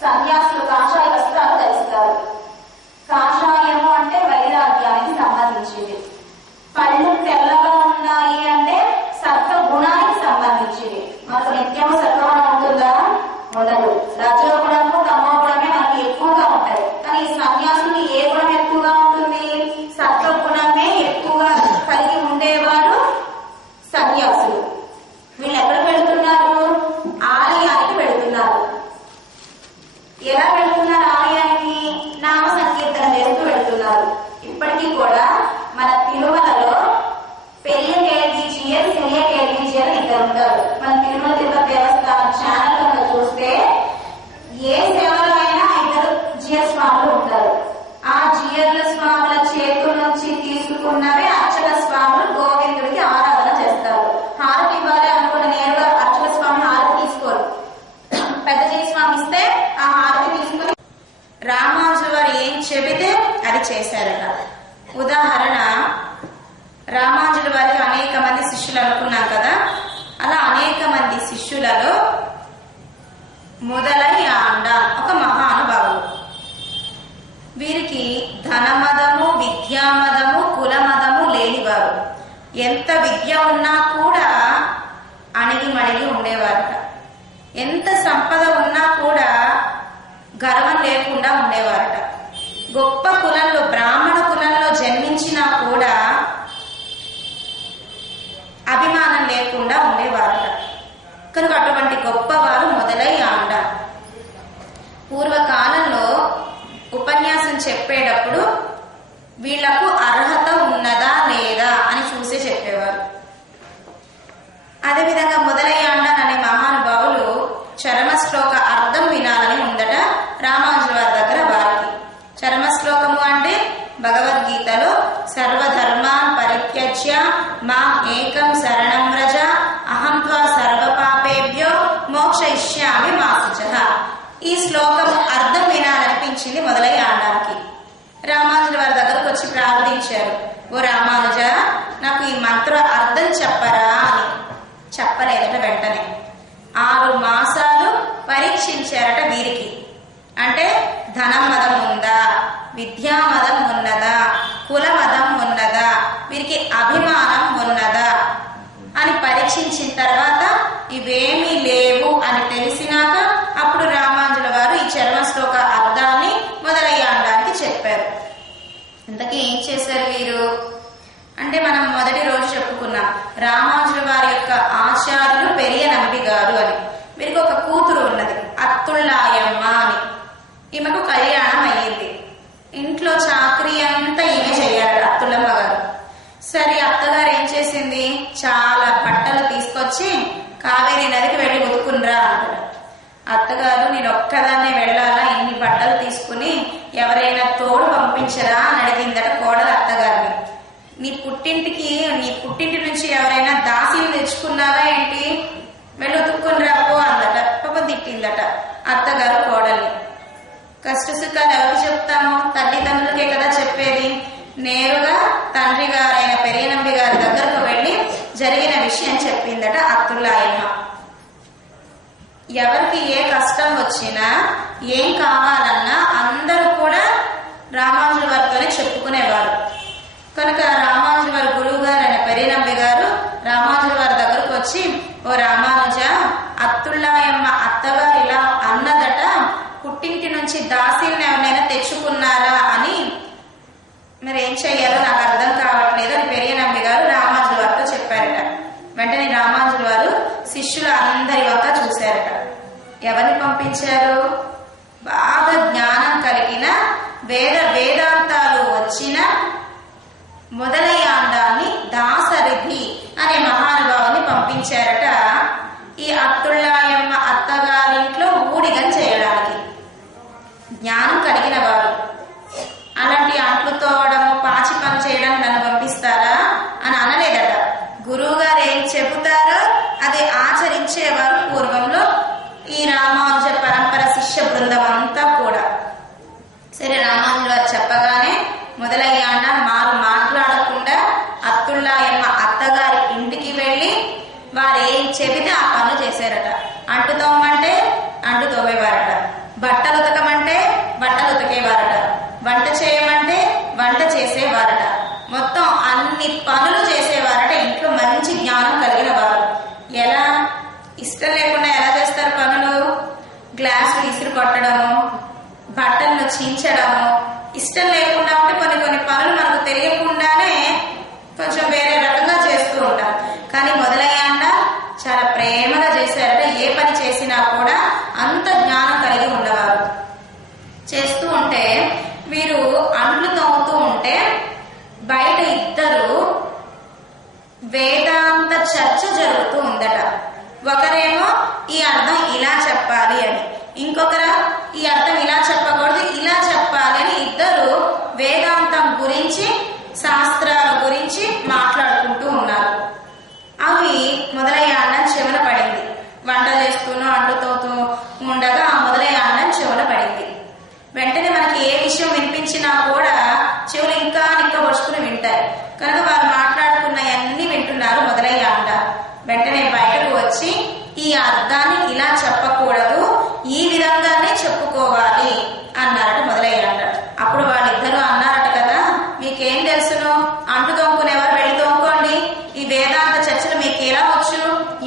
సన్యాసులు కాషాయ వస్త్రాలు ధరిస్తారు. కాషాయము అంటే వైరాగ్యానికి సంబంధించింది. పళ్ళు తెల్లగా ఉన్నాయి అంటే సత్వ గుణానికి సంబంధించింది. మనకు నిత్యం సత్వగుణం ఉంటుందా? ఉండదు. రజోగుణము తమో గుణమే మనకి ఎక్కువగా ఉంటాయి. కానీ ఈ సన్యాసులు ఏ గుణం ఎక్కువగా ఉంటుంది? సత్వగుణమే ఎక్కువగా కలిగి ఉండేవారు సన్యాసులు. వీళ్ళు ఎక్కడికి వెళ్తున్నారు? ఆలయానికి వెళ్తున్నారు. ఎలా వెళ్తున్నారు ఆలయానికి? నామ సంకీర్తన చేస్తూ వెళ్తున్నారు. ఇప్పటికీ కూడా మన తిరుమలలో పెళ్లి కేల్విజియర్, సిరియ కేల్విజియర్ ఇద్దరు ఉంటారు. మన తిరుమల తిరుపతి దేవస్థానం ఛానల్ కనుక చూస్తే ఏ సేవలో అయినా ఇద్దరు జియర్ స్వాములు ఉంటారు. ఆ జియర్ల స్వాముల చేతుల నుంచి తీసుకున్నవే అర్చక స్వాములు గోవిందుడికి ఆరాధన చేస్తారు. హారతి ఇవ్వాలి అనుకున్న నేరుగా అర్చక స్వామి హారతి తీసుకోరు. పెద్ద జియర్ స్వామి ఇస్తే ఆ హారతి తీసుకుని రామానుజుల వారు ఏం చెబితే అది చేశారట. ఉదాహరణ, రామానుజుల వారికి అనేక మంది శిష్యులు అనుకున్నాం కదా. అలా అనేక మంది శిష్యులలో మొదలై ఆండ ఒక మహానుభావుడు. వీరికి ధనమదము, విద్యామదము, కులమదము లేనివారు. ఎంత విద్య ఉన్నా కూడా అణిగి మణిగి ఉండేవారట. ఎంత సంపద ఉన్నా కూడా గర్వం లేకుండా ఉండేవారట. గొప్ప కులంలో, బ్రాహ్మణ కులంలో జన్మించినా కూడా అభిమానం లేకుండా ఉండేవారట. కనుక అటువంటి గొప్పవారు మొదలై ఆండ. పూర్వకాలంలో ఉపన్యాసం చెప్పేటప్పుడు వీళ్లకు అర్హత ఉన్నదా లేదా అని చూసి చెప్పేవారు. అదేవిధంగా మొదలై ఆండ అనే మహానుభావులు చరమ శ్లోక అర్థం వినాలని ఉందట రామానుజుల వారి దగ్గర వారికి. చరమ శ్లోకము అంటే భగవద్గీతలో సర్వధర్మాన్ పరిత్యజ్య మాం ఏకం శరణం వ్రజ అహం త్వా సర్వ పాపేభ్యో మోక్షయిష్యామి మా శుచః. ఈ శ్లోకం అర్థం వినాలనిపించింది మొదలై ఆండానికి. రామానుజుల వారి దగ్గరకు వచ్చి ప్రార్థించారు, ఓ రామానుజ, నాకు ఈ మంత్ర అర్థం చెప్పరా అని. చెప్పలేదట. వెంటనే 6 మాసాలు పరీక్షించారట వీరికి. అంటే ధనం మదం ఉందా, విద్యా మదం ఉన్నదా, కుల మదం ఉన్నదా, వీరికి అభిమానం ఉన్నదా అని పరీక్షించిన తర్వాత ఇవేమీ లేవు అని తెలిసినాక అప్పుడు రామానుజుల వారు ఈ చరమ శ్లోక అర్థాన్ని మొదలయ్యడానికి చెప్పారు. ఇంతకీ ఏం చేశారు వీరు అంటే, మనం మొదటి రోజు చెప్పుకున్నాం రామానుజుల వారి యొక్క ఆచార్యులు పెరియ నంబి గారు అని. వీరికి ఒక కూతురు ఉన్నది, అత్తుళ్ళాయమ్మ అని. ఈమెకు కళ్యాణం అయ్యింది. ఇంట్లో చాకరీ అంతా ఈమె చెయ్యాలి అత్తుళ్ళమ్మ గారు. సరే, అత్తగారు ఏం చేసింది, చాలా బట్టలు తీసుకొచ్చి కావేరీ నదికి వెళ్ళి ఉతుకునిరా అంటారు. అత్తగారు, నేను ఒక్కదాన్నే వెళ్ళాలా, ఇన్ని బట్టలు తీసుకుని ఎవరైనా తోడు పంపించరా అని అడిగిందట కోడలు అత్తగారిని. నీ పుట్టింటి నుంచి ఎవరైనా దాసీలు తెచ్చుకున్నావా ఏంటి, వెళ్ళి ఉతుక్కుని రాపో అందట. పాపం తిట్టిందట అత్తగారు కోడల్ని. కష్ట సుఖాలు ఎవరికి చెప్తాము, తల్లిదండ్రులకే కదా చెప్పేది. నేరుగా తండ్రి గారైన పెరియనంబి గారి దగ్గరకు వెళ్ళి జరిగిన విషయం చెప్పిందట అత్తుళ్ళాయమ్మ. ఎవరికి ఏ కష్టం వచ్చినా ఏం కావాలన్నా అందరూ కూడా రామానుజుల వారితోనే చెప్పుకునేవారు. కనుక రామానుజుల వారి గురువు గారు అయిన పెరియనంబి గారు రామానుజుల వారి దగ్గరకు వచ్చి, ఓ రామానుజ, అత్తుళ్ళాయమ్మ అత్తగారు ఇలా అన్నదట, పుట్టింటి నుంచి దాసీలను ఎవరైనా తెచ్చుకున్నారా అని, మరి ఏం చెయ్యాలో నాకు అర్థం కావట్లేదు అని పెరియనంబి గారు రామానుజుల వారితో చెప్పారట. వెంటనే రామానుజుల వారు శిష్యులు అందరి వంక చూశారట. ఎవరిని పంపించారు? బాగా జ్ఞానం కలిగిన వేదాంతాలు వచ్చిన మొదలయ్యాండాన్ని దాసరిధి అనే మహానుభావుని పంపించారట. ఈ అత్తుళ్ళాయమ్మ అత్తగారింట్లో ఊడిగం చేయడానికి. జ్ఞానం కలిగిన వారు. అలాంటి అంట్లు తోవడము, పాచి పని చేయడానికి నన్ను పంపిస్తారా అని అనలేదట. గురువు గారు ఏం చెబుతారో అది ఆచరించేవారు పూర్వంలో ఈ రామానుజ పరంపర శిష్య బృందం అంతా కూడా. సరే, రామానుజుల వారు చెప్పగానే మొదలయ్యాండ మాట్లాడకుండా అత్తుళ్ళాయమ్మ అత్తగారి ఇంటికి వెళ్ళి వారు ఏం చెబితే అంటు తోమంటే అంటు తోమేవారట, బట్టలు ఉతకమంటే బట్టలు ఉతికేవారట, వంట చేయమంటే వంట చేసేవారట, మొత్తం అన్ని పనులు చేసేవారట. ఇంట్లో మంచి జ్ఞానం కలిగిన వారు. ఎలా? ఇష్టం లేకుండా ఎలా చేస్తారు పనులు? గ్లాసులు ఇసురు కొట్టడము, బట్టలను చించడము. ఇష్టం లేకుండా ఉంటే కొన్ని కొన్ని పనులు మనకు తెలియకుండానే కొంచెం వేరే రకంగా చేస్తూ ఉంటాం. కానీ మొదలయ్యాక చాలా ప్రేమగా చేశారట. ఏ పని చేసినా కూడా అంత జ్ఞానం కలిగి ఉన్నవారు. చేస్తూ ఉంటే వీరు అంట్లు తోముతూ ఉంటే బయట ఇద్దరు వేదాంత చర్చ జరుగుతూ ఉందట. ఒకరేమో ఈ అర్థం ఇలా చెప్పాలి అని, ఇంకొకరు ఈ అర్థం ఇలా చెప్పకూడదు ఇలా చెప్పాలి అని ఇద్దరు వేదాంతం గురించి శాస్త్రాల గురించి మాట్లాడుకుంటూ ఉన్నారు. అవి మొదలయ్య అన్నం చెవున పడింది. వంట చేస్తూనో అంటుతోతూ ఉండగా ఆ మొదలయ్య అన్నం చెవున పడింది. వెంటనే మనకి ఏ విషయం వినిపించినా కూడా చెవులు ఇంకా నిక్కబొడుచుకుని వింటాయి. కనుక వారు మాట్లాడుకున్నవన్నీ వింటున్నారు. మొదలయ్య అంట వెంటనే బయటకు వచ్చి ఈ అర్థాన్ని ఇలా చెప్పకూడదు, ఈ విధంగానే చెప్పుకోవాలి అన్నారట మొదలయ్య అంట. అప్పుడు వాళ్ళిద్దరూ అన్నారట కదా, మీకేం తెలుసును, అంటు తోముకునేవారు వెళ్ళి తోముకోండి, ఈ వేదాంత చర్చలు మీకు ఎలా వచ్చు,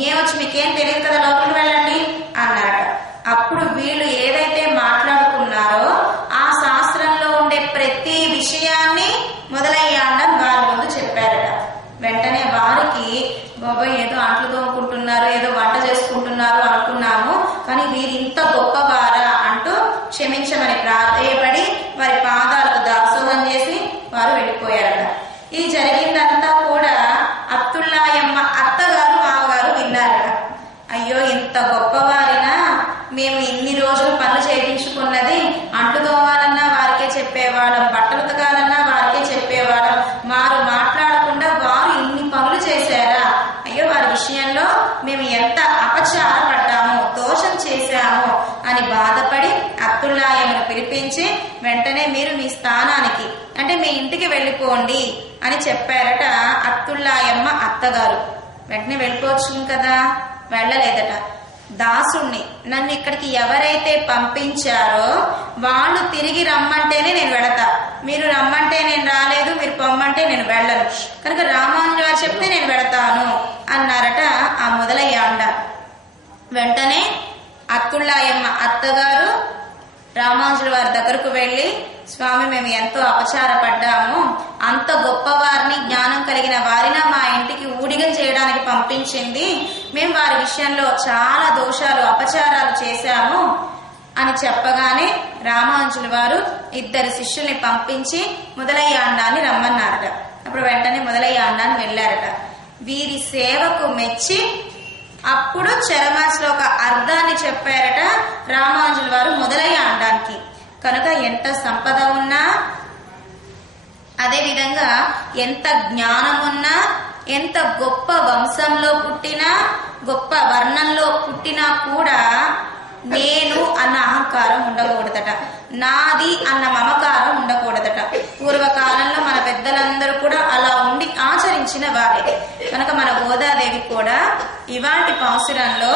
ఏమొచ్చు మీకేం తెలియదు కదా, లోపలికి వెళ్ళండి అన్నారట. అప్పుడు వీళ్ళు ఏదైతే మాట్లాడుకున్నారో ఆ శాస్త్రంలో ఉండే ప్రతి విషయాన్ని మొదలయ్య అండం వారి ముందు చెప్పారట. వెంటనే వారికి బాబాయ్ ఏదో అంట్లు తోముకుంటున్నారు, ఏదో వంట చేసుకుంటున్నారు అనుకున్నాము, కానీ వీరు ఇంత గొప్పవారా అంటూ క్షమించమని ప్రాధేయపడి వారి పాదాలకు దాసోహం చేసి వారు వెళ్ళిపోయారట. ఇది జరిగిందంతా కూడా అబ్దుల్లాయమ్మ అత్తగారు మామగారు విన్నారట. అయ్యో ఇంత గొప్పవారినా, మేము ఇన్ని రోజులు పనులు చేయించుకున్నది అంటు తోమాలన్నా వారికే చెప్పేవాళ్ళం, బట్టలు ఉతకాలన్నా వారికే చెప్పేవాళ్ళం, వారు మాట్లాడకుండా వారు ఇన్ని పనులు చేశారా, అయ్యో వారి విషయంలో మేము ఎంత అపచారపడ్డాము, దోషం చేశాము అని బాధపడి అబ్దుల్లాయమ్మను పిలిపించి వెంటనే మీరు మీ స్థానానికి అంటే మీ ఇంటికి వెళ్ళిపోండి అని చెప్పారట అబ్దుల్లాయమ్మ అత్తగారు. వెంటనే వెళ్ళిపోవచ్చు కదా, వెళ్ళలేదట. దాసుణ్ణి నన్ను ఇక్కడికి ఎవరైతే పంపించారో వాళ్ళు తిరిగి రమ్మంటేనే నేను వెళతా, మీరు రమ్మంటే నేను రాలేదు, మీరు పొమ్మంటే నేను వెళ్ళను, కనుక రామానుజు గారు చెప్తే నేను వెళతాను అన్నారట ఆ మొదలయ్య అండ. వెంటనే అబ్దుల్లాయమ్మ అత్తగారు రామానుజుల వారి దగ్గరకు వెళ్ళి, స్వామి మేము ఎంతో అపచారపడ్డాము, అంత గొప్పవారిని జ్ఞానం కలిగిన వారిని మా ఇంటికి ఊడిగం చేయడానికి పంపించింది, మేము వారి విషయంలో చాలా దోషాలు అపచారాలు చేశాము అని చెప్పగానే రామానుజుల వారు ఇద్దరు శిష్యుల్ని పంపించి మొదలయ్య అండాన్ని రమ్మన్నారట. అప్పుడు వెంటనే మొదలయ్య అండాన్ని వెళ్ళారట. వీరి సేవకు మెచ్చి అప్పుడు చరమాశ్లోక అర్థాన్ని చెప్పారట రామానుజుల వారు మొదలయ్య అండానికి. కనుక ఎంత సంపద ఉన్నా, అదే విధంగా ఎంత జ్ఞానం ఉన్నా, ఎంత గొప్ప వంశంలో పుట్టినా, గొప్ప వర్ణంలో పుట్టినా కూడా నేను అన్న అహంకారం ఉండకూడదట, నాది అన్న మమకారం ఉండకూడదట. పూర్వకాలంలో మన పెద్దలందరూ కూడా అలా ఉండి ఆచరించిన వారే. కనుక మన గోదాదేవి కూడా ఇవాటి పాసురంలో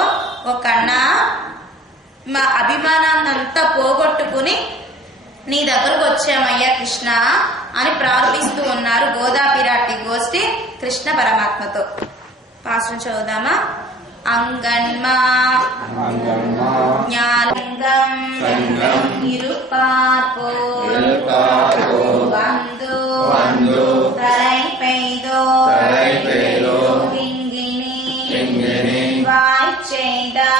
ఒక అన్న మా అభిమానాన్నంతా పోగొట్టుకుని నీ దగ్గరకు వచ్చామయ్యా కృష్ణ అని ప్రార్థిస్తూ ఉన్నారు గోదాపిరాటి గోష్ఠి కృష్ణ పరమాత్మతో. పాసురం చదువుదామా. అంగన్మా జ్ఞాలింగం ఇరుపార్పో వందు తలై పెய்தோ వింగిని వాయ్ చేదా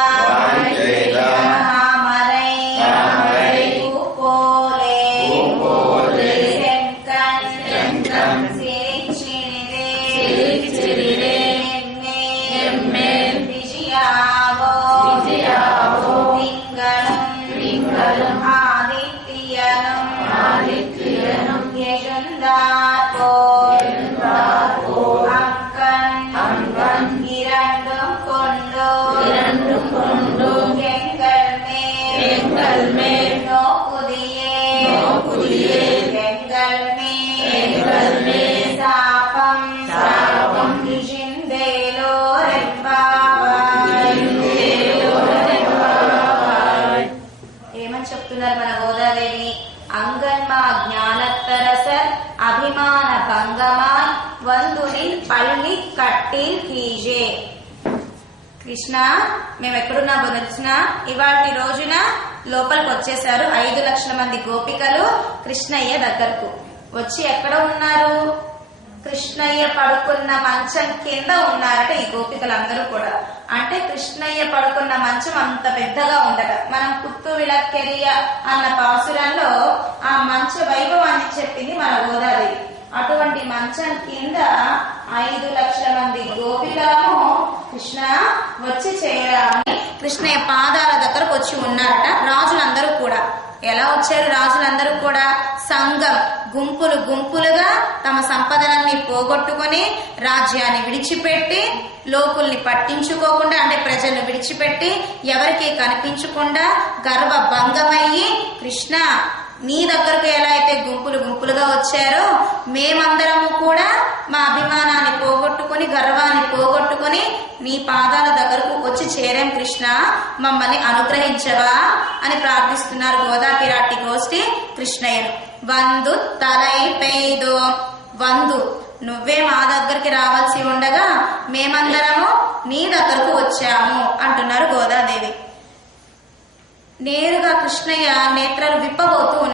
మామరై పూపోలే செங்கன் சிரிச்சிரிலே விஜயாவோ కృష్ణ మేము ఎక్కడున్నామో తెలిసిన ఇవాటి రోజున లోపలికి వచ్చేసారు 5 లక్షల మంది గోపికలు కృష్ణయ్య దగ్గరకు వచ్చి ఎక్కడ ఉన్నారు? కృష్ణయ్య పడుకున్న మంచం కింద ఉన్నారట ఈ గోపికలందరూ కూడా. అంటే కృష్ణయ్య పడుకున్న మంచం అంత పెద్దగా ఉండట. మనం కుత్తు విళక్కెరియ అన్న పాసురంలో ఆ మంచ వైభవాన్ని చెప్పింది మన గోదాదేవి. అటువంటి మంచం కింద 5 లక్షల మంది గోపికలను కృష్ణ వచ్చి చేరాలని కృష్ణయ్య పాదాల దగ్గరకు వచ్చి ఉన్నారట. రాజులందరూ కూడా ఎలా వచ్చారు? రాజులందరూ కూడా సంఘం గుంపులు గుంపులుగా తమ సంపదలన్నీ పోగొట్టుకుని రాజ్యాన్ని విడిచిపెట్టి లోకుల్ని పట్టించుకోకుండా అంటే ప్రజలను విడిచిపెట్టి ఎవరికి కనిపించకుండా గర్వ భంగమయ్యి కృష్ణ నీ దగ్గరకు ఎలా అయితే గుంపులు గుంపులుగా వచ్చారో మేమందరము కూడా మా అభిమానాన్ని పోగొట్టుకుని గర్వాన్ని పోగొట్టుకుని నీ పాదాల దగ్గరకు వచ్చి చేరాం కృష్ణ, మమ్మల్ని అనుగ్రహించవా అని ప్రార్థిస్తున్నారు గోదాపిరాటి గోష్ఠి కృష్ణయ్యను. వందు తలై పెయిదో వందు నువ్వే మా దగ్గరికి రావాల్సి ఉండగా మేమందరము నీ దగ్గరకు వచ్చాము అంటున్నారు గోదాదేవి. నేరుగా కృష్ణయ్య నేత్రాలు విప్పబోతూ